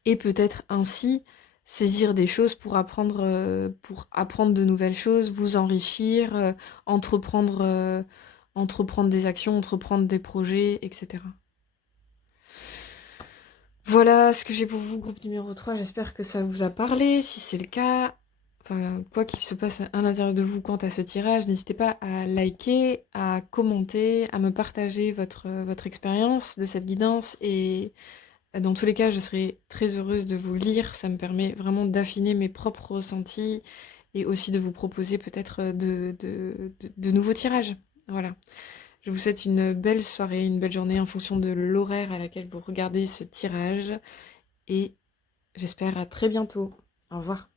Et peut-être ainsi saisir des choses pour apprendre de nouvelles choses, vous enrichir, entreprendre des actions, entreprendre des projets, etc. Voilà ce que j'ai pour vous, groupe numéro 3. J'espère que ça vous a parlé. Si c'est le cas, enfin, quoi qu'il se passe à l'intérieur de vous quant à ce tirage, n'hésitez pas à liker, à commenter, à me partager votre expérience de cette guidance. Et dans tous les cas, je serai très heureuse de vous lire. Ça me permet vraiment d'affiner mes propres ressentis et aussi de vous proposer peut-être de nouveaux tirages. Voilà. Je vous souhaite une belle soirée, une belle journée en fonction de l'horaire à laquelle vous regardez ce tirage et j'espère à très bientôt. Au revoir.